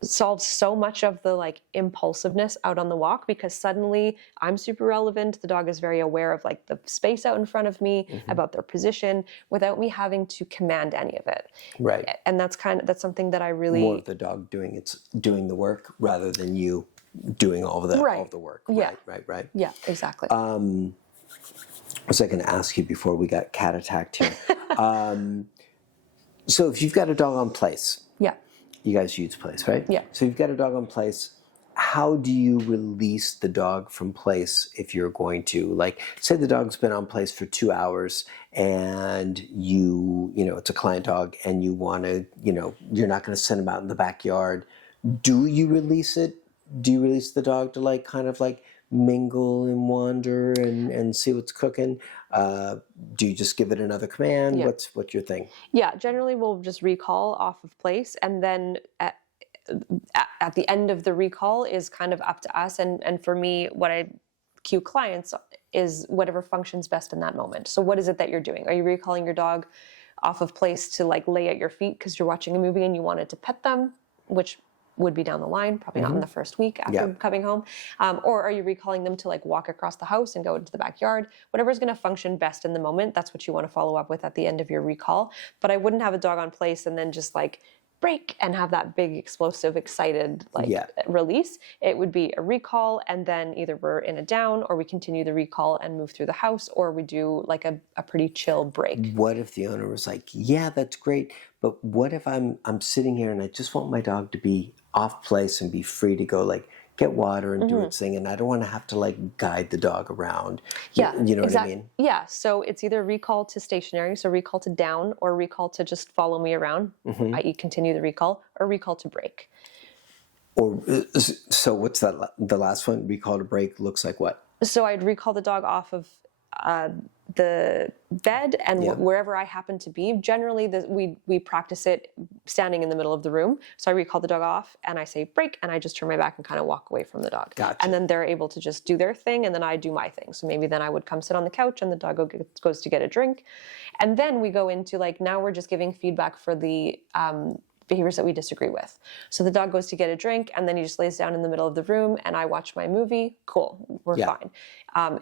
solves so much of the like impulsiveness out on the walk, because suddenly I'm super relevant. The dog is very aware of like the space out in front of me, about their position, without me having to command any of it. And that's something that I really, more of the dog doing the work rather than you doing all of the work. Right. Yeah, exactly. What was I going to ask you before we got cat attacked here? So if you've got a dog on place, you guys use place, right? Yeah. So you've got a dog on place. How do you release the dog from place if you're going to, like, say the dog's been on place for 2 hours and you know, it's a client dog and you want to, you know, you're not going to send him out in the backyard. Do you release it? Do you release the dog to like kind of like mingle and wander and see what's cooking? Do you just give it another command? What's your thing? Yeah, generally we'll just recall off of place, and then at the end of the recall is kind of up to us. And for me, what I cue clients is whatever functions best in that moment. So what is it that you're doing? Are you recalling your dog off of place to like lay at your feet because you're watching a movie and you wanted to pet them, which would be down the line, probably not in the first week after coming home. Or are you recalling them to like walk across the house and go into the backyard? Whatever's going to function best in the moment, that's what you want to follow up with at the end of your recall. But I wouldn't have a dog on place and then just like break and have that big explosive excited like release. It would be a recall, and then either we're in a down or we continue the recall and move through the house, or we do like a pretty chill break. What if the owner was like, yeah, that's great, but what if I'm sitting here and I just want my dog to be off place and be free to go like get water and do its thing, and I don't want to have to like guide the dog around. You know what I mean? Yeah, so it's either recall to stationary, so recall to down, or recall to just follow me around, i.e. continue the recall, or recall to break. Or so what's that? The last one, recall to break, looks like what? So I'd recall the dog off of the bed and wherever I happen to be. Generally, we practice it standing in the middle of the room. So I recall the dog off and I say break, and I just turn my back and kind of walk away from the dog. Gotcha. And then they're able to just do their thing, and then I do my thing. So maybe then I would come sit on the couch and the dog goes to get a drink. And then we go into like, now we're just giving feedback for the behaviors that we disagree with. So the dog goes to get a drink and then he just lays down in the middle of the room and I watch my movie. Cool, we're fine.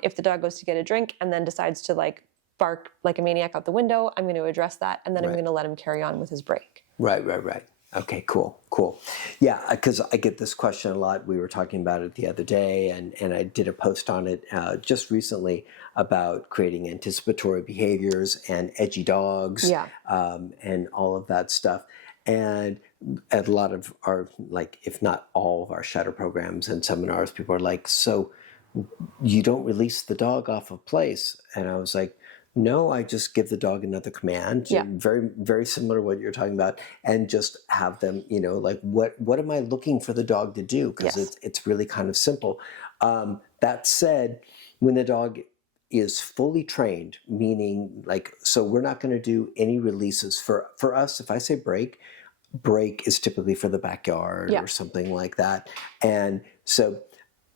If the dog goes to get a drink and then decides to like bark like a maniac out the window, I'm going to address that and then I'm going to let him carry on with his break. Right. Okay, cool. Yeah, because I get this question a lot. We were talking about it the other day, and I did a post on it just recently about creating anticipatory behaviors and edgy dogs and all of that stuff. And at a lot of our, like, if not all of our shadow programs and seminars, people are like, so you don't release the dog off of place? And I was like, no, I just give the dog another command, very, very similar to what you're talking about, and just have them, like, what am I looking for the dog to do? Because it's really kind of simple. That said, when the dog is fully trained, meaning like, so we're not going to do any releases. For us, if I say break is typically for the backyard or something like that. And so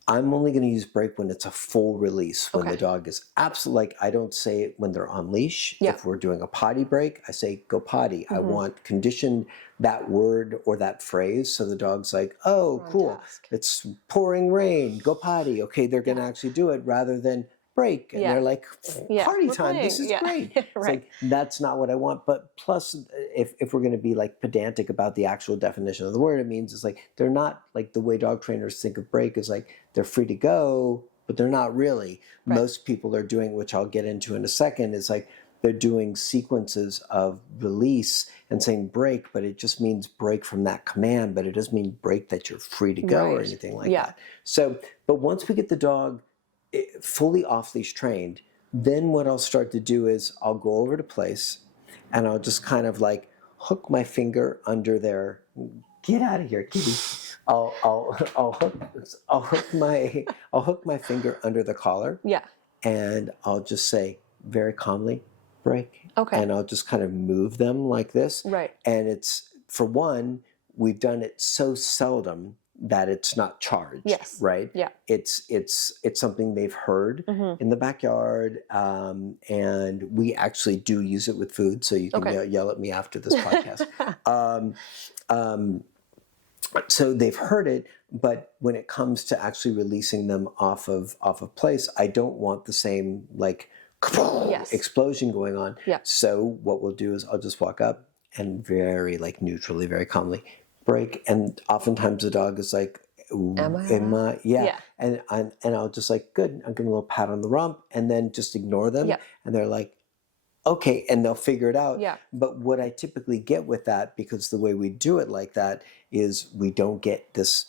I'm only going to use break when it's a full release, when the dog is absolutely, like, I don't say it when they're on leash. If we're doing a potty break, I say go potty. I want condition that word or that phrase so the dog's like, oh, cool, it's pouring rain, go potty. Okay, they're going to actually do it rather than break. And they're like, party time, this is great. It's like, that's not what I want. But plus, if we're going to be like pedantic about the actual definition of the word, it means it's like, they're not like the way dog trainers think of break is like, they're free to go, but they're not really. Most people are doing, which I'll get into in a second, is like, they're doing sequences of release and saying break, but it just means break from that command, but it doesn't mean break that you're free to go or anything like that. So, but once we get the dog fully off-leash trained, then what I'll start to do is I'll go over to place and I'll just kind of like hook my finger under their, get out of here, kitty. I'll hook my finger under the collar. And I'll just say very calmly, break. And I'll just kind of move them like this. And it's, for one, we've done it so seldom that it's not charged, right? It's something they've heard in the backyard, and we actually do use it with food, so you can yell at me after this podcast. So they've heard it, but when it comes to actually releasing them off of place, I don't want the same like explosion going on. So what we'll do is I'll just walk up and very like neutrally, very calmly break, and oftentimes the dog is like, am I? And I'll just like, good, I'll give them a little pat on the rump and then just ignore them, and they're like, okay, and they'll figure it out. But what I typically get with that, because the way we do it like that, is we don't get this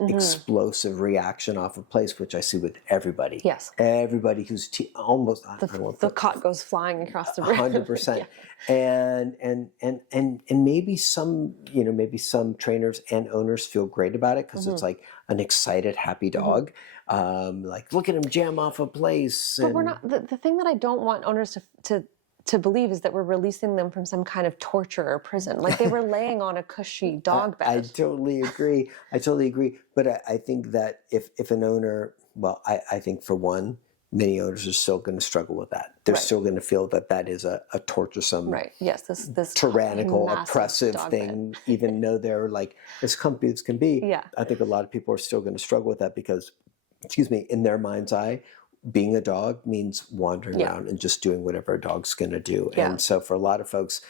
explosive reaction off of place, which I see with everybody. Everybody who's almost the cot goes flying across the room. 100%. And maybe some, maybe some trainers and owners feel great about it because it's like an excited, happy dog. Like, look at him jam off a place. But we're not, the thing that I don't want owners to believe is that we're releasing them from some kind of torture or prison. Like, they were laying on a cushy dog bed. I totally agree. But I think that if an owner, well, I think for one, many owners are still going to struggle with that. They're still going to feel that is a torturesome, this tyrannical, oppressive thing, even though they're like as comfy as can be. I think a lot of people are still going to struggle with that because, in their mind's eye, being a dog means wandering around and just doing whatever a dog's going to do. And so for a lot of folks,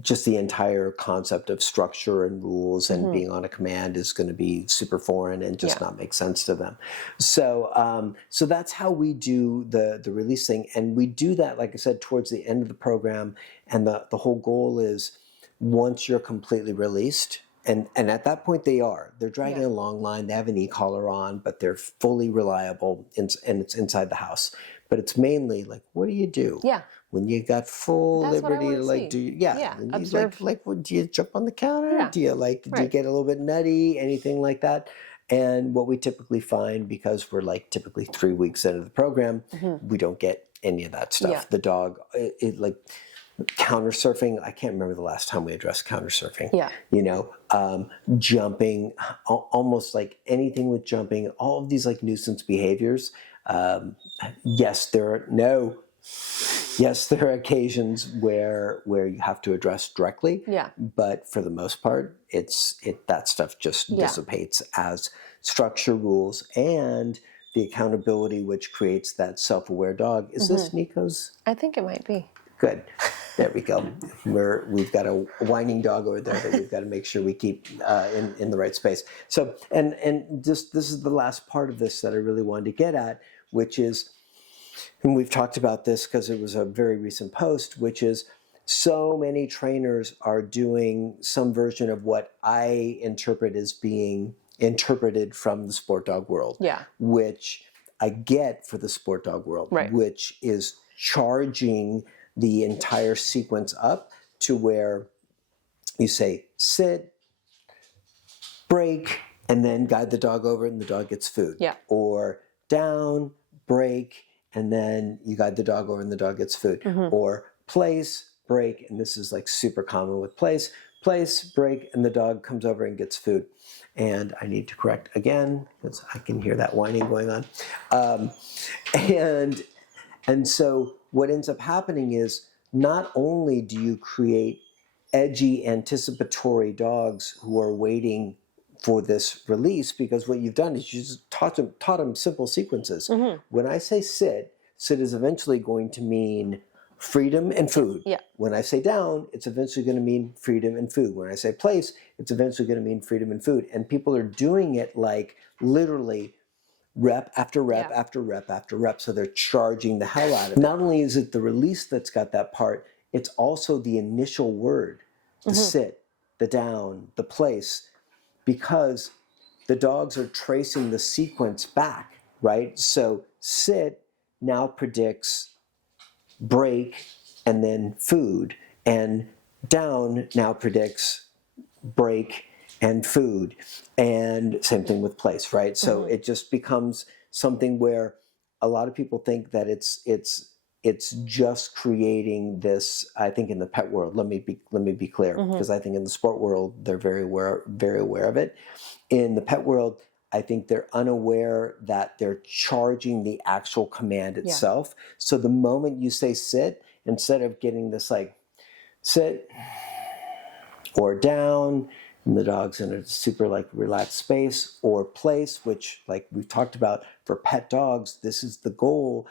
just the entire concept of structure and rules and being on a command is going to be super foreign and just not make sense to them. So so that's how we do the release thing. And we do that, like I said, towards the end of the program. And the whole goal is, once you're completely released, and at that point they're dragging a long line, they have an e-collar on, but they're fully reliable, and it's inside the house. But it's mainly like, what do you do? when you got full That's what I liberty to wanna like see. do Yeah, and you observe. what, do you jump on the counter? Yeah, Do you do you right. get a little bit nutty, anything like that? And what we typically find, because we're like typically 3 weeks into the program, we don't get any of that stuff. Yeah. The dog, it like counter surfing. I can't remember the last time we addressed counter surfing. Yeah. Jumping, almost like anything with jumping, all of these like nuisance behaviors. Yes, there are yes, there are occasions where you have to address directly. Yeah. But for the most part, that stuff just dissipates as structure, rules, and the accountability, which creates that self-aware dog. Is this Nico's? I think it might be. Good. There we go. We've got a whining dog over there that we've got to make sure we keep in the right space. So, and this is the last part of this that I really wanted to get at, which is, and we've talked about this because it was a very recent post, which is so many trainers are doing some version of what I interpret as being interpreted from the sport dog world. Yeah. Which I get for the sport dog world, Right. which is charging the entire sequence up to where you say sit, break, and then guide the dog over and the dog gets food. Yeah. Or down, break, and then you guide the dog over and the dog gets food. Or place, break, and this is like super common with place, break, and the dog comes over and gets food. And I need to correct again because I can hear that whining going on. And so what ends up happening is not only do you create edgy, anticipatory dogs who are waiting for this release, because what you've done is you just taught them simple sequences. When I say sit is eventually going to mean freedom and food. Yeah. When I say down, it's eventually going to mean freedom and food. When I say place, it's eventually going to mean freedom and food. And people are doing it like literally rep after rep after rep after rep. So they're charging the hell out of it. Not only is it the release that's got that part, it's also the initial word, the sit, the down, the place, because the dogs are tracing the sequence back, right? So sit now predicts break and then food, and down now predicts break and food, and same thing with place, right? So it just becomes something where a lot of people think that it's just creating this. I think in the pet world, let me be clear, because I think in the sport world they're very aware of it. In the pet world, I think they're unaware that they're charging the actual command itself. So the moment you say sit, instead of getting this like sit or down, and the dog's in a super like relaxed space, or place, which like we've talked about for pet dogs, this is the goal.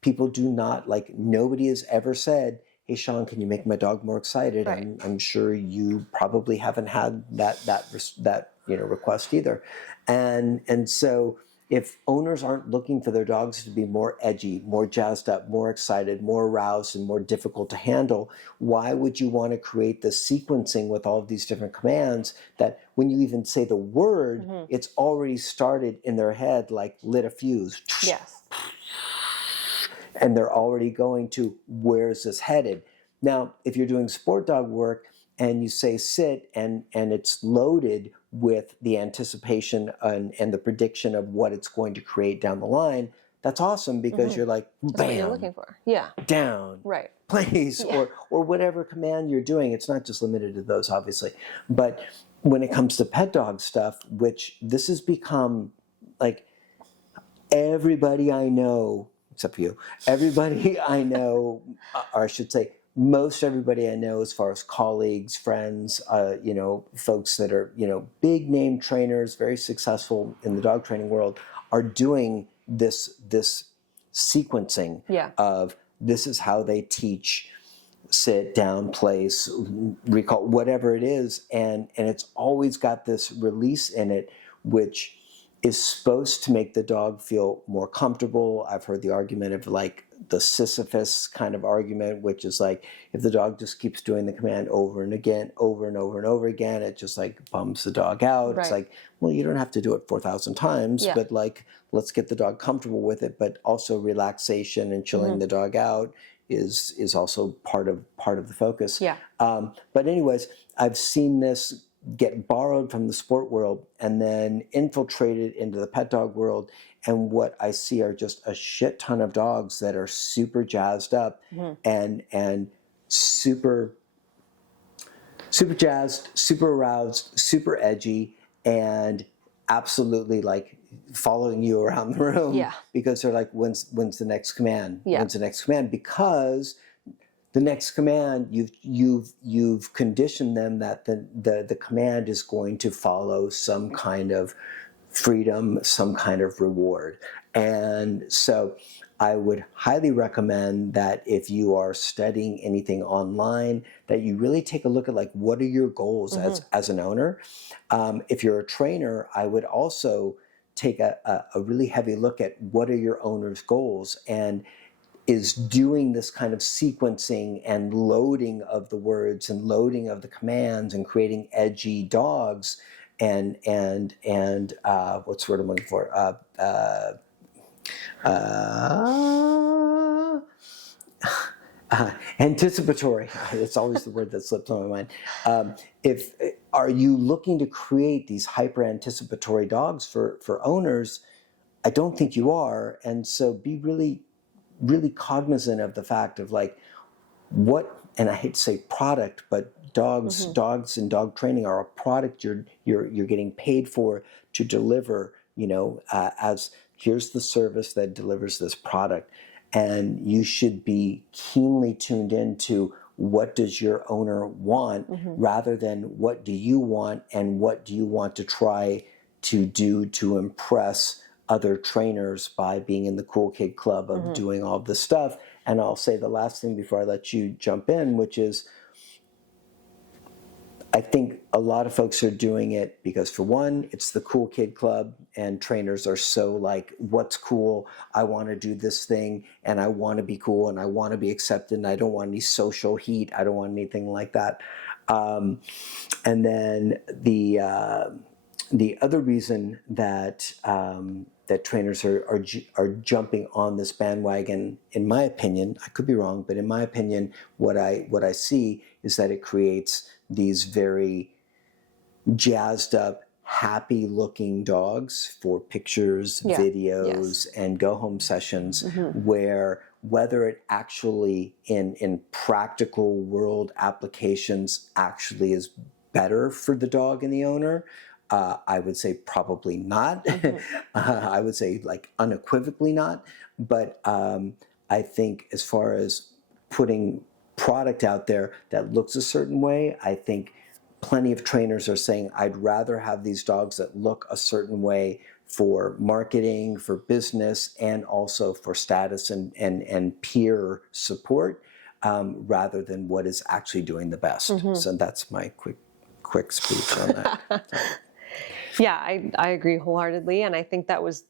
People do not like, nobody has ever said, hey Sean, can you make my dog more excited? Right. I'm sure you probably haven't had that request either. And so if owners aren't looking for their dogs to be more edgy, more jazzed up, more excited, more aroused, and more difficult to handle, why would you want to create this sequencing with all of these different commands that when you even say the word, it's already started in their head like lit a fuse. Yes. And they're already going to, where's this headed? Now, if you're doing sport dog work and you say sit and it's loaded with the anticipation and the prediction of what it's going to create down the line, that's awesome, because you're like, That's bam, what you're looking for. Yeah. down, Right. place, or whatever command you're doing. It's not just limited to those, obviously. But when it comes to pet dog stuff, which this has become like everybody I know, except for you, everybody I know, or I should say, most everybody I know, as far as colleagues, friends, folks that are, big name trainers, very successful in the dog training world, are doing this sequencing of this is how they teach sit, down, place, recall, whatever it is, and it's always got this release in it, which is supposed to make the dog feel more comfortable. I've heard the argument of like the Sisyphus kind of argument, which is like if the dog just keeps doing the command over and again, over and over and over again, it just like bums the dog out. Right. It's like, well, you don't have to do it 4,000 times, but like let's get the dog comfortable with it, but also relaxation and chilling the dog out is also part of the focus. Yeah. But anyways, I've seen this get borrowed from the sport world and then infiltrated into the pet dog world. And what I see are just a shit ton of dogs that are super jazzed up and super jazzed, super aroused, super edgy, and absolutely like following you around the room because they're like, when's the next command? When's the next command? Because the next command, you've conditioned them that the command is going to follow some kind of freedom, some kind of reward. And so I would highly recommend that if you are studying anything online, that you really take a look at like, what are your goals as an owner? If you're a trainer, I would also take a really heavy look at what are your owner's goals, and is doing this kind of sequencing and loading of the words and loading of the commands and creating edgy dogs and what's the word I'm looking for? Anticipatory. It's always the word that slips on my mind. Are you looking to create these hyper anticipatory dogs for owners? I don't think you are, and so be really cognizant of the fact of like what, and I hate to say product, but dogs and dog training are a product you're getting paid for to deliver, as here's the service that delivers this product. And you should be keenly tuned into what does your owner want rather than what do you want and what do you want to try to do to impress other trainers by being in the cool kid club of doing all this stuff. And I'll say the last thing before I let you jump in, which is I think a lot of folks are doing it because, for one, it's the cool kid club and trainers are so like, what's cool? I want to do this thing and I want to be cool and I want to be accepted and I don't want any social heat. I don't want anything like that. And then the other reason that that trainers are jumping on this bandwagon, in my opinion, I could be wrong, but in my opinion, what I see is that it creates these very jazzed up, happy looking dogs for pictures, videos, and go home sessions, where whether it actually in practical world applications actually is better for the dog and the owner, I would say probably not. I would say like unequivocally not. But I think as far as putting product out there that looks a certain way, I think plenty of trainers are saying, I'd rather have these dogs that look a certain way for marketing, for business, and also for status and peer support, rather than what is actually doing the best. So that's my quick speech on that. Yeah, I agree wholeheartedly, and I think that was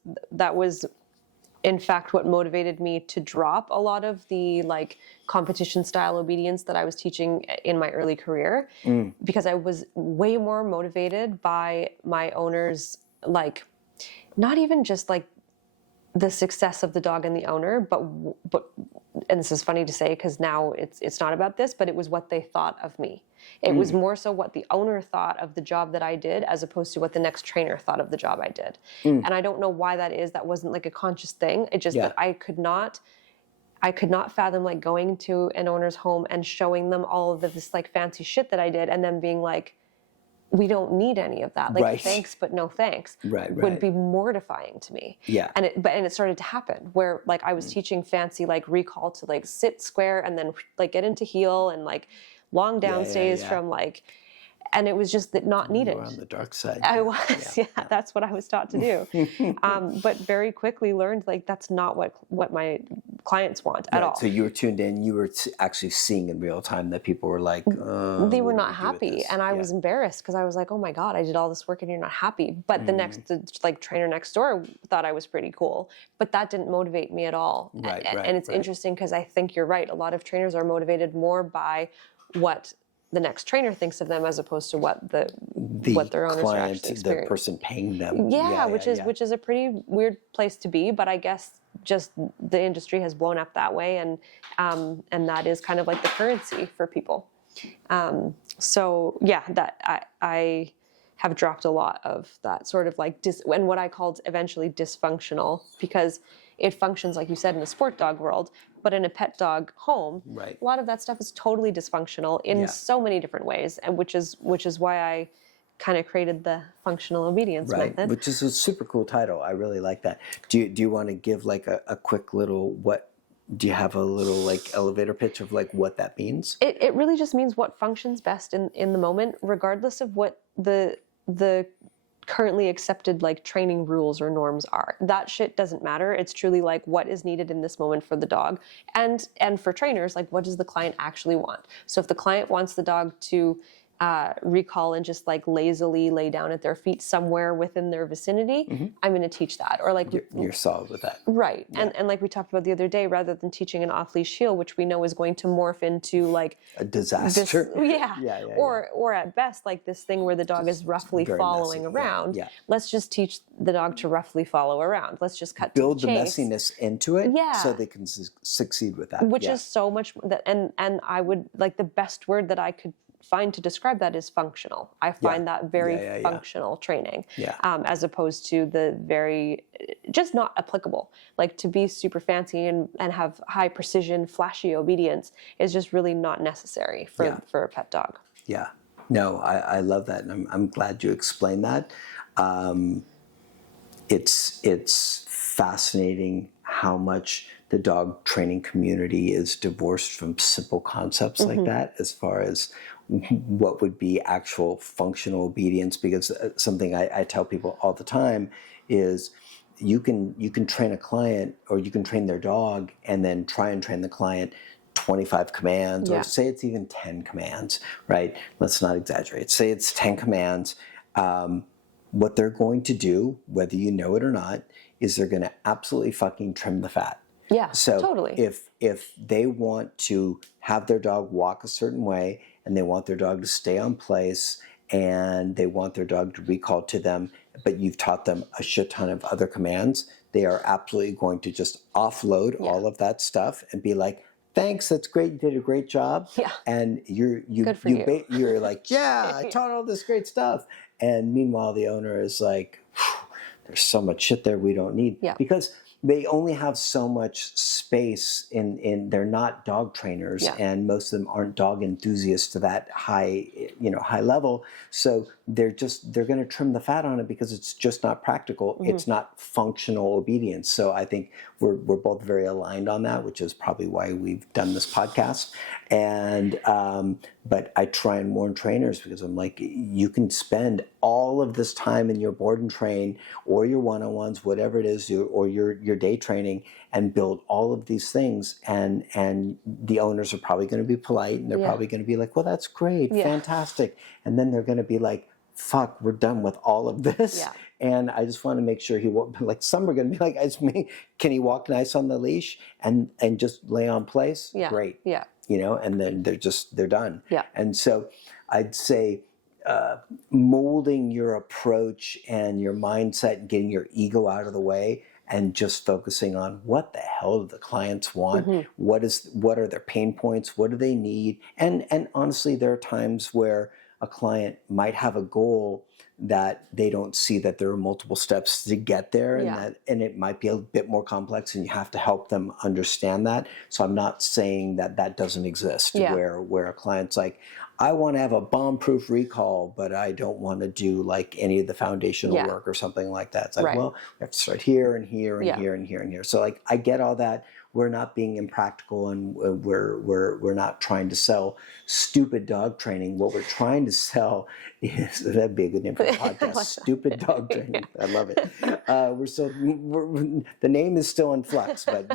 in fact what motivated me to drop a lot of the like competition style obedience that I was teaching in my early career, because I was way more motivated by my owners, like not even just like the success of the dog and the owner, but and this is funny to say because now it's not about this, but it was what they thought of me. It was more so what the owner thought of the job that I did as opposed to what the next trainer thought of the job I did. And I don't know why that is. That wasn't like a conscious thing. It just that I could not fathom like going to an owner's home and showing them all of this like fancy shit that I did and then being like, we don't need any of that. Like, thanks, but no thanks. Would be mortifying to me. And it started to happen where like I was teaching fancy like recall to like sit square and then like get into heel and like long down stays from like, and it was just that not needed. We're on the dark side. I was, that's what I was taught to do. But very quickly learned like that's not what my clients want at all. So you were tuned in, you were actually seeing in real time that people were like, they were not happy. And I was embarrassed because I was like, oh my God, I did all this work and you're not happy. But the like trainer next door thought I was pretty cool, but that didn't motivate me at all. And it's interesting because I think you're right. A lot of trainers are motivated more by what the next trainer thinks of them as opposed to what their owners are client, actually the experiencing. person paying them. Yeah, which is a pretty weird place to be, but I guess just the industry has blown up that way, and that is kind of like the currency for people. So yeah, that I have dropped a lot of that sort of like and what I called eventually dysfunctional, because it functions, like you said, in the sport dog world, but in a pet dog home, Right. a lot of that stuff is totally dysfunctional in so many different ways, and which is why I kind of created the functional obedience method. Which is a super cool title. I really like that. Do you want to give like a quick little do you have a little like elevator pitch of like what that means? It really just means what functions best in the moment, regardless of what the currently accepted like training rules or norms are. That shit doesn't matter. It's truly like what is needed in this moment for the dog, and for trainers, like what does the client actually want. So if the client wants the dog to recall and just like lazily lay down at their feet somewhere within their vicinity, I'm going to teach that. Or like you're solid with that, right? Yeah. And like we talked about the other day, rather than teaching an off-leash heel, which we know is going to morph into like a disaster, or at best like this thing where the dog is roughly following around. Let's just teach the dog to roughly follow around. Let's just build to the chase. Messiness into it, so they can succeed with that. Which is so much that, and I would like the best word that I could find to describe that is functional. I find that very functional training, as opposed to the very just not applicable. Like to be super fancy and have high precision, flashy obedience is just really not necessary for a pet dog. Yeah, no, I love that, and I'm glad you explained that. It's fascinating how much the dog training community is divorced from simple concepts like that, as far as what would be actual functional obedience. Because something I tell people all the time is you can train a client, or you can train their dog and then try and train the client 25 commands, or say it's even 10 commands, right? Let's not exaggerate. Say it's 10 commands. What they're going to do, whether you know it or not, is they're going to absolutely fucking trim the fat. Yeah, so totally. If they want to have their dog walk a certain way, and they want their dog to stay on place, and they want their dog to recall to them, but you've taught them a shit ton of other commands, they are absolutely going to just offload all of that stuff and be like, thanks, that's great, you did a great job. Yeah. And you're like, I taught all this great stuff. And meanwhile, the owner is like, there's so much shit there we don't need. Yeah. Because they only have so much space in they're not dog trainers, and most of them aren't dog enthusiasts to that high level. So they're going to trim the fat on it because it's just not practical. It's not functional obedience. So I think we're both very aligned on that, which is probably why we've done this podcast. And but I try and warn trainers, because I'm like, you can spend all of this time in your board and train, or your one-on-ones, whatever it is, or your day training, and build all of these things, and the owners are probably going to be polite, and they're probably going to be like, well, that's great, fantastic, and then they're going to be like, fuck, we're done with all of this, and I just want to make sure he won't, like, some are going to be like, can he walk nice on the leash and just lay on place? Great. And then they're done. And so I'd say molding your approach and your mindset and getting your ego out of the way, and just focusing on what the hell do the clients want, what are their pain points, what do they need, and honestly, there are times where a client might have a goal that they don't see that there are multiple steps to get there, and it might be a bit more complex, and you have to help them understand that. So I'm not saying that doesn't exist, where a client's like, I want to have a bomb-proof recall, but I don't want to do like any of the foundational work or something like that. It's like, well, we have to start here and here and here and here and here. So like, I get all that. We're not being impractical, and we're not trying to sell stupid dog training. What we're trying to sell is, that'd be a good name for the podcast, stupid dog training. I love it. The name is still in flux, but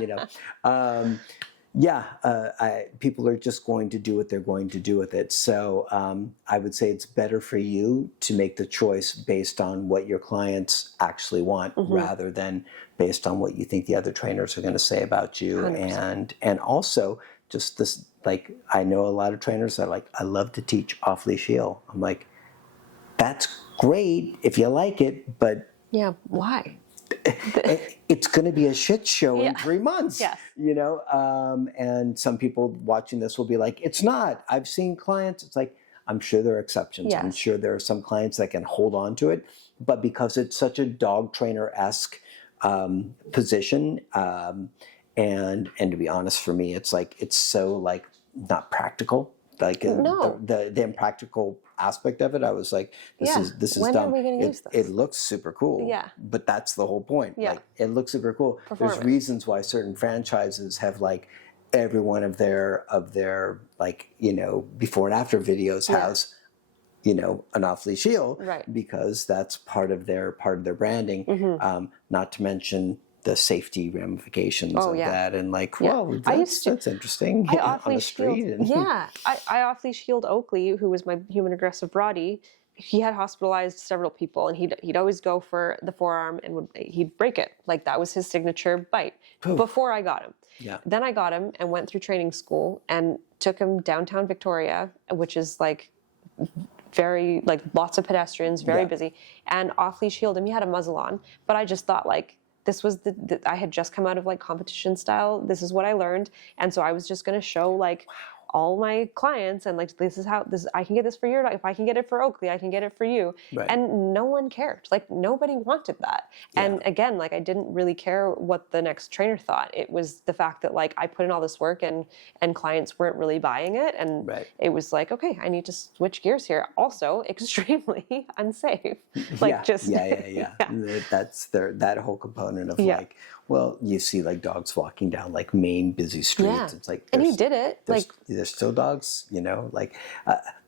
people are just going to do what they're going to do with it. So I would say it's better for you to make the choice based on what your clients actually want, rather than based on what you think the other trainers are going to say about you. 100%. And also just this, like, I know a lot of trainers that are like, I love to teach off-leash heel. I'm like, that's great if you like it, but Yeah, why? it's going to be a shit show in Yeah. 3 months. Yes. You know, and some people watching this will be like, it's not. I've seen clients, it's like, I'm sure there are exceptions. I'm Yes. sure there are some clients that can hold on to it, but because it's such a dog trainer-esque position, and to be honest, for me, it's like, it's so like not practical. Like No. the impractical aspect of it, I was like, this Yeah. is When dumb. are we gonna use this? It looks super cool. Yeah. But that's the whole point. Yeah. Like, it looks super cool. Performance. There's reasons why certain franchises have like every one of their like, you know, before and after videos has, you know, an off-leash heel, Right. because that's part of their branding. Not to mention the safety ramifications of that, and like, Yeah. whoa, I used to- that's interesting. I on the off-leash street. healed. And, Yeah, I off-leash healed Oakley, who was my human aggressive Brody. He had hospitalized several people, and he'd always go for the forearm and he'd break it. Like, that was his signature bite before I got him. Yeah. Then I got him and went through training school and took him downtown Victoria, which is like very, like, lots of pedestrians, very busy, and off-leash healed him. He had a muzzle on, but I just thought, like, this was I had just come out of like competition style. This is what I learned. And so I was just going to show like all my clients, and like, this is how I can get this for your dog. If I can get it for Oakley, I can get it for you. Right. And no one cared. Like, nobody wanted that. And again, like, I didn't really care what the next trainer thought. It was the fact that like I put in all this work and clients weren't really buying it. And it was like, okay, I need to switch gears here. Also extremely unsafe. Like, That's that whole component of like, well, you see like dogs walking down like main busy streets. It's like, and he did it. Like, there's still dogs, you know, like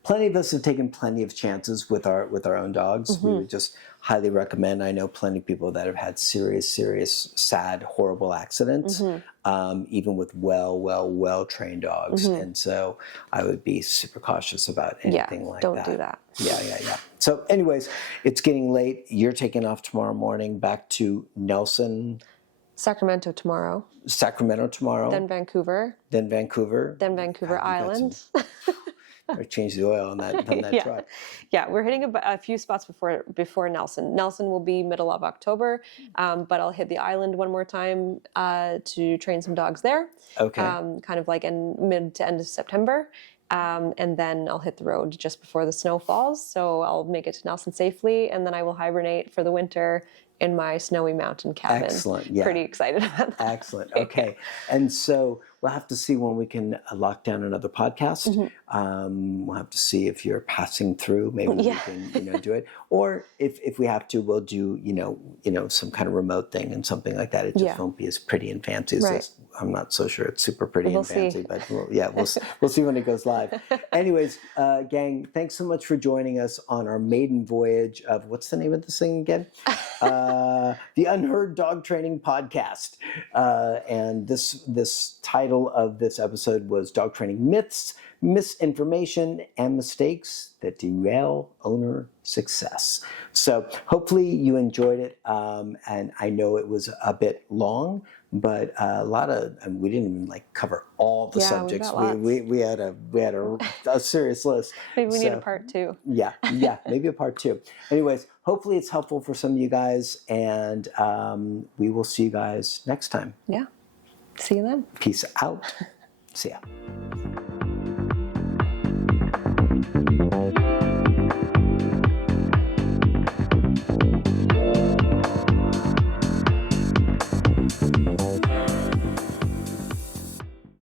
plenty of us have taken plenty of chances with our own dogs. We would just highly recommend. I know plenty of people that have had serious, sad, horrible accidents, even with well trained dogs. And so I would be super cautious about anything like that. Don't do that. Yeah. So anyways, it's getting late. You're taking off tomorrow morning back to Sacramento tomorrow. Then Vancouver. Then Vancouver Island. Or change the oil on that truck. Yeah, we're hitting a few spots before Nelson. Nelson will be middle of October, but I'll hit the island one more time to train some dogs there. Okay. Kind of like in mid to end of September. And then I'll hit the road just before the snow falls. So I'll make it to Nelson safely, and then I will hibernate for the winter in my snowy mountain cabin. Excellent. Yeah. Pretty excited about that. Excellent. Okay. And so we'll have to see when we can lock down another podcast. We'll have to see if you're passing through. Maybe we can, do it. Or if we have to, we'll do, some kind of remote thing and something like that. It just won't be as pretty and fancy as this. I'm not so sure it's super pretty and fancy, but we'll see when it goes live. Anyways, gang, thanks so much for joining us on our maiden voyage of, what's the name of this thing again? The Unheard Dog Training Podcast. And this title of this episode was Dog Training Myths, Misinformation, and Mistakes that Derail Owner Success. So hopefully you enjoyed it. And I know it was a bit long, but we didn't even cover all the subjects. We had a serious list. Maybe we need a part 2. Yeah, maybe a part 2. Anyways, hopefully it's helpful for some of you guys, and we will see you guys next time. Yeah. See you then. Peace out. See ya.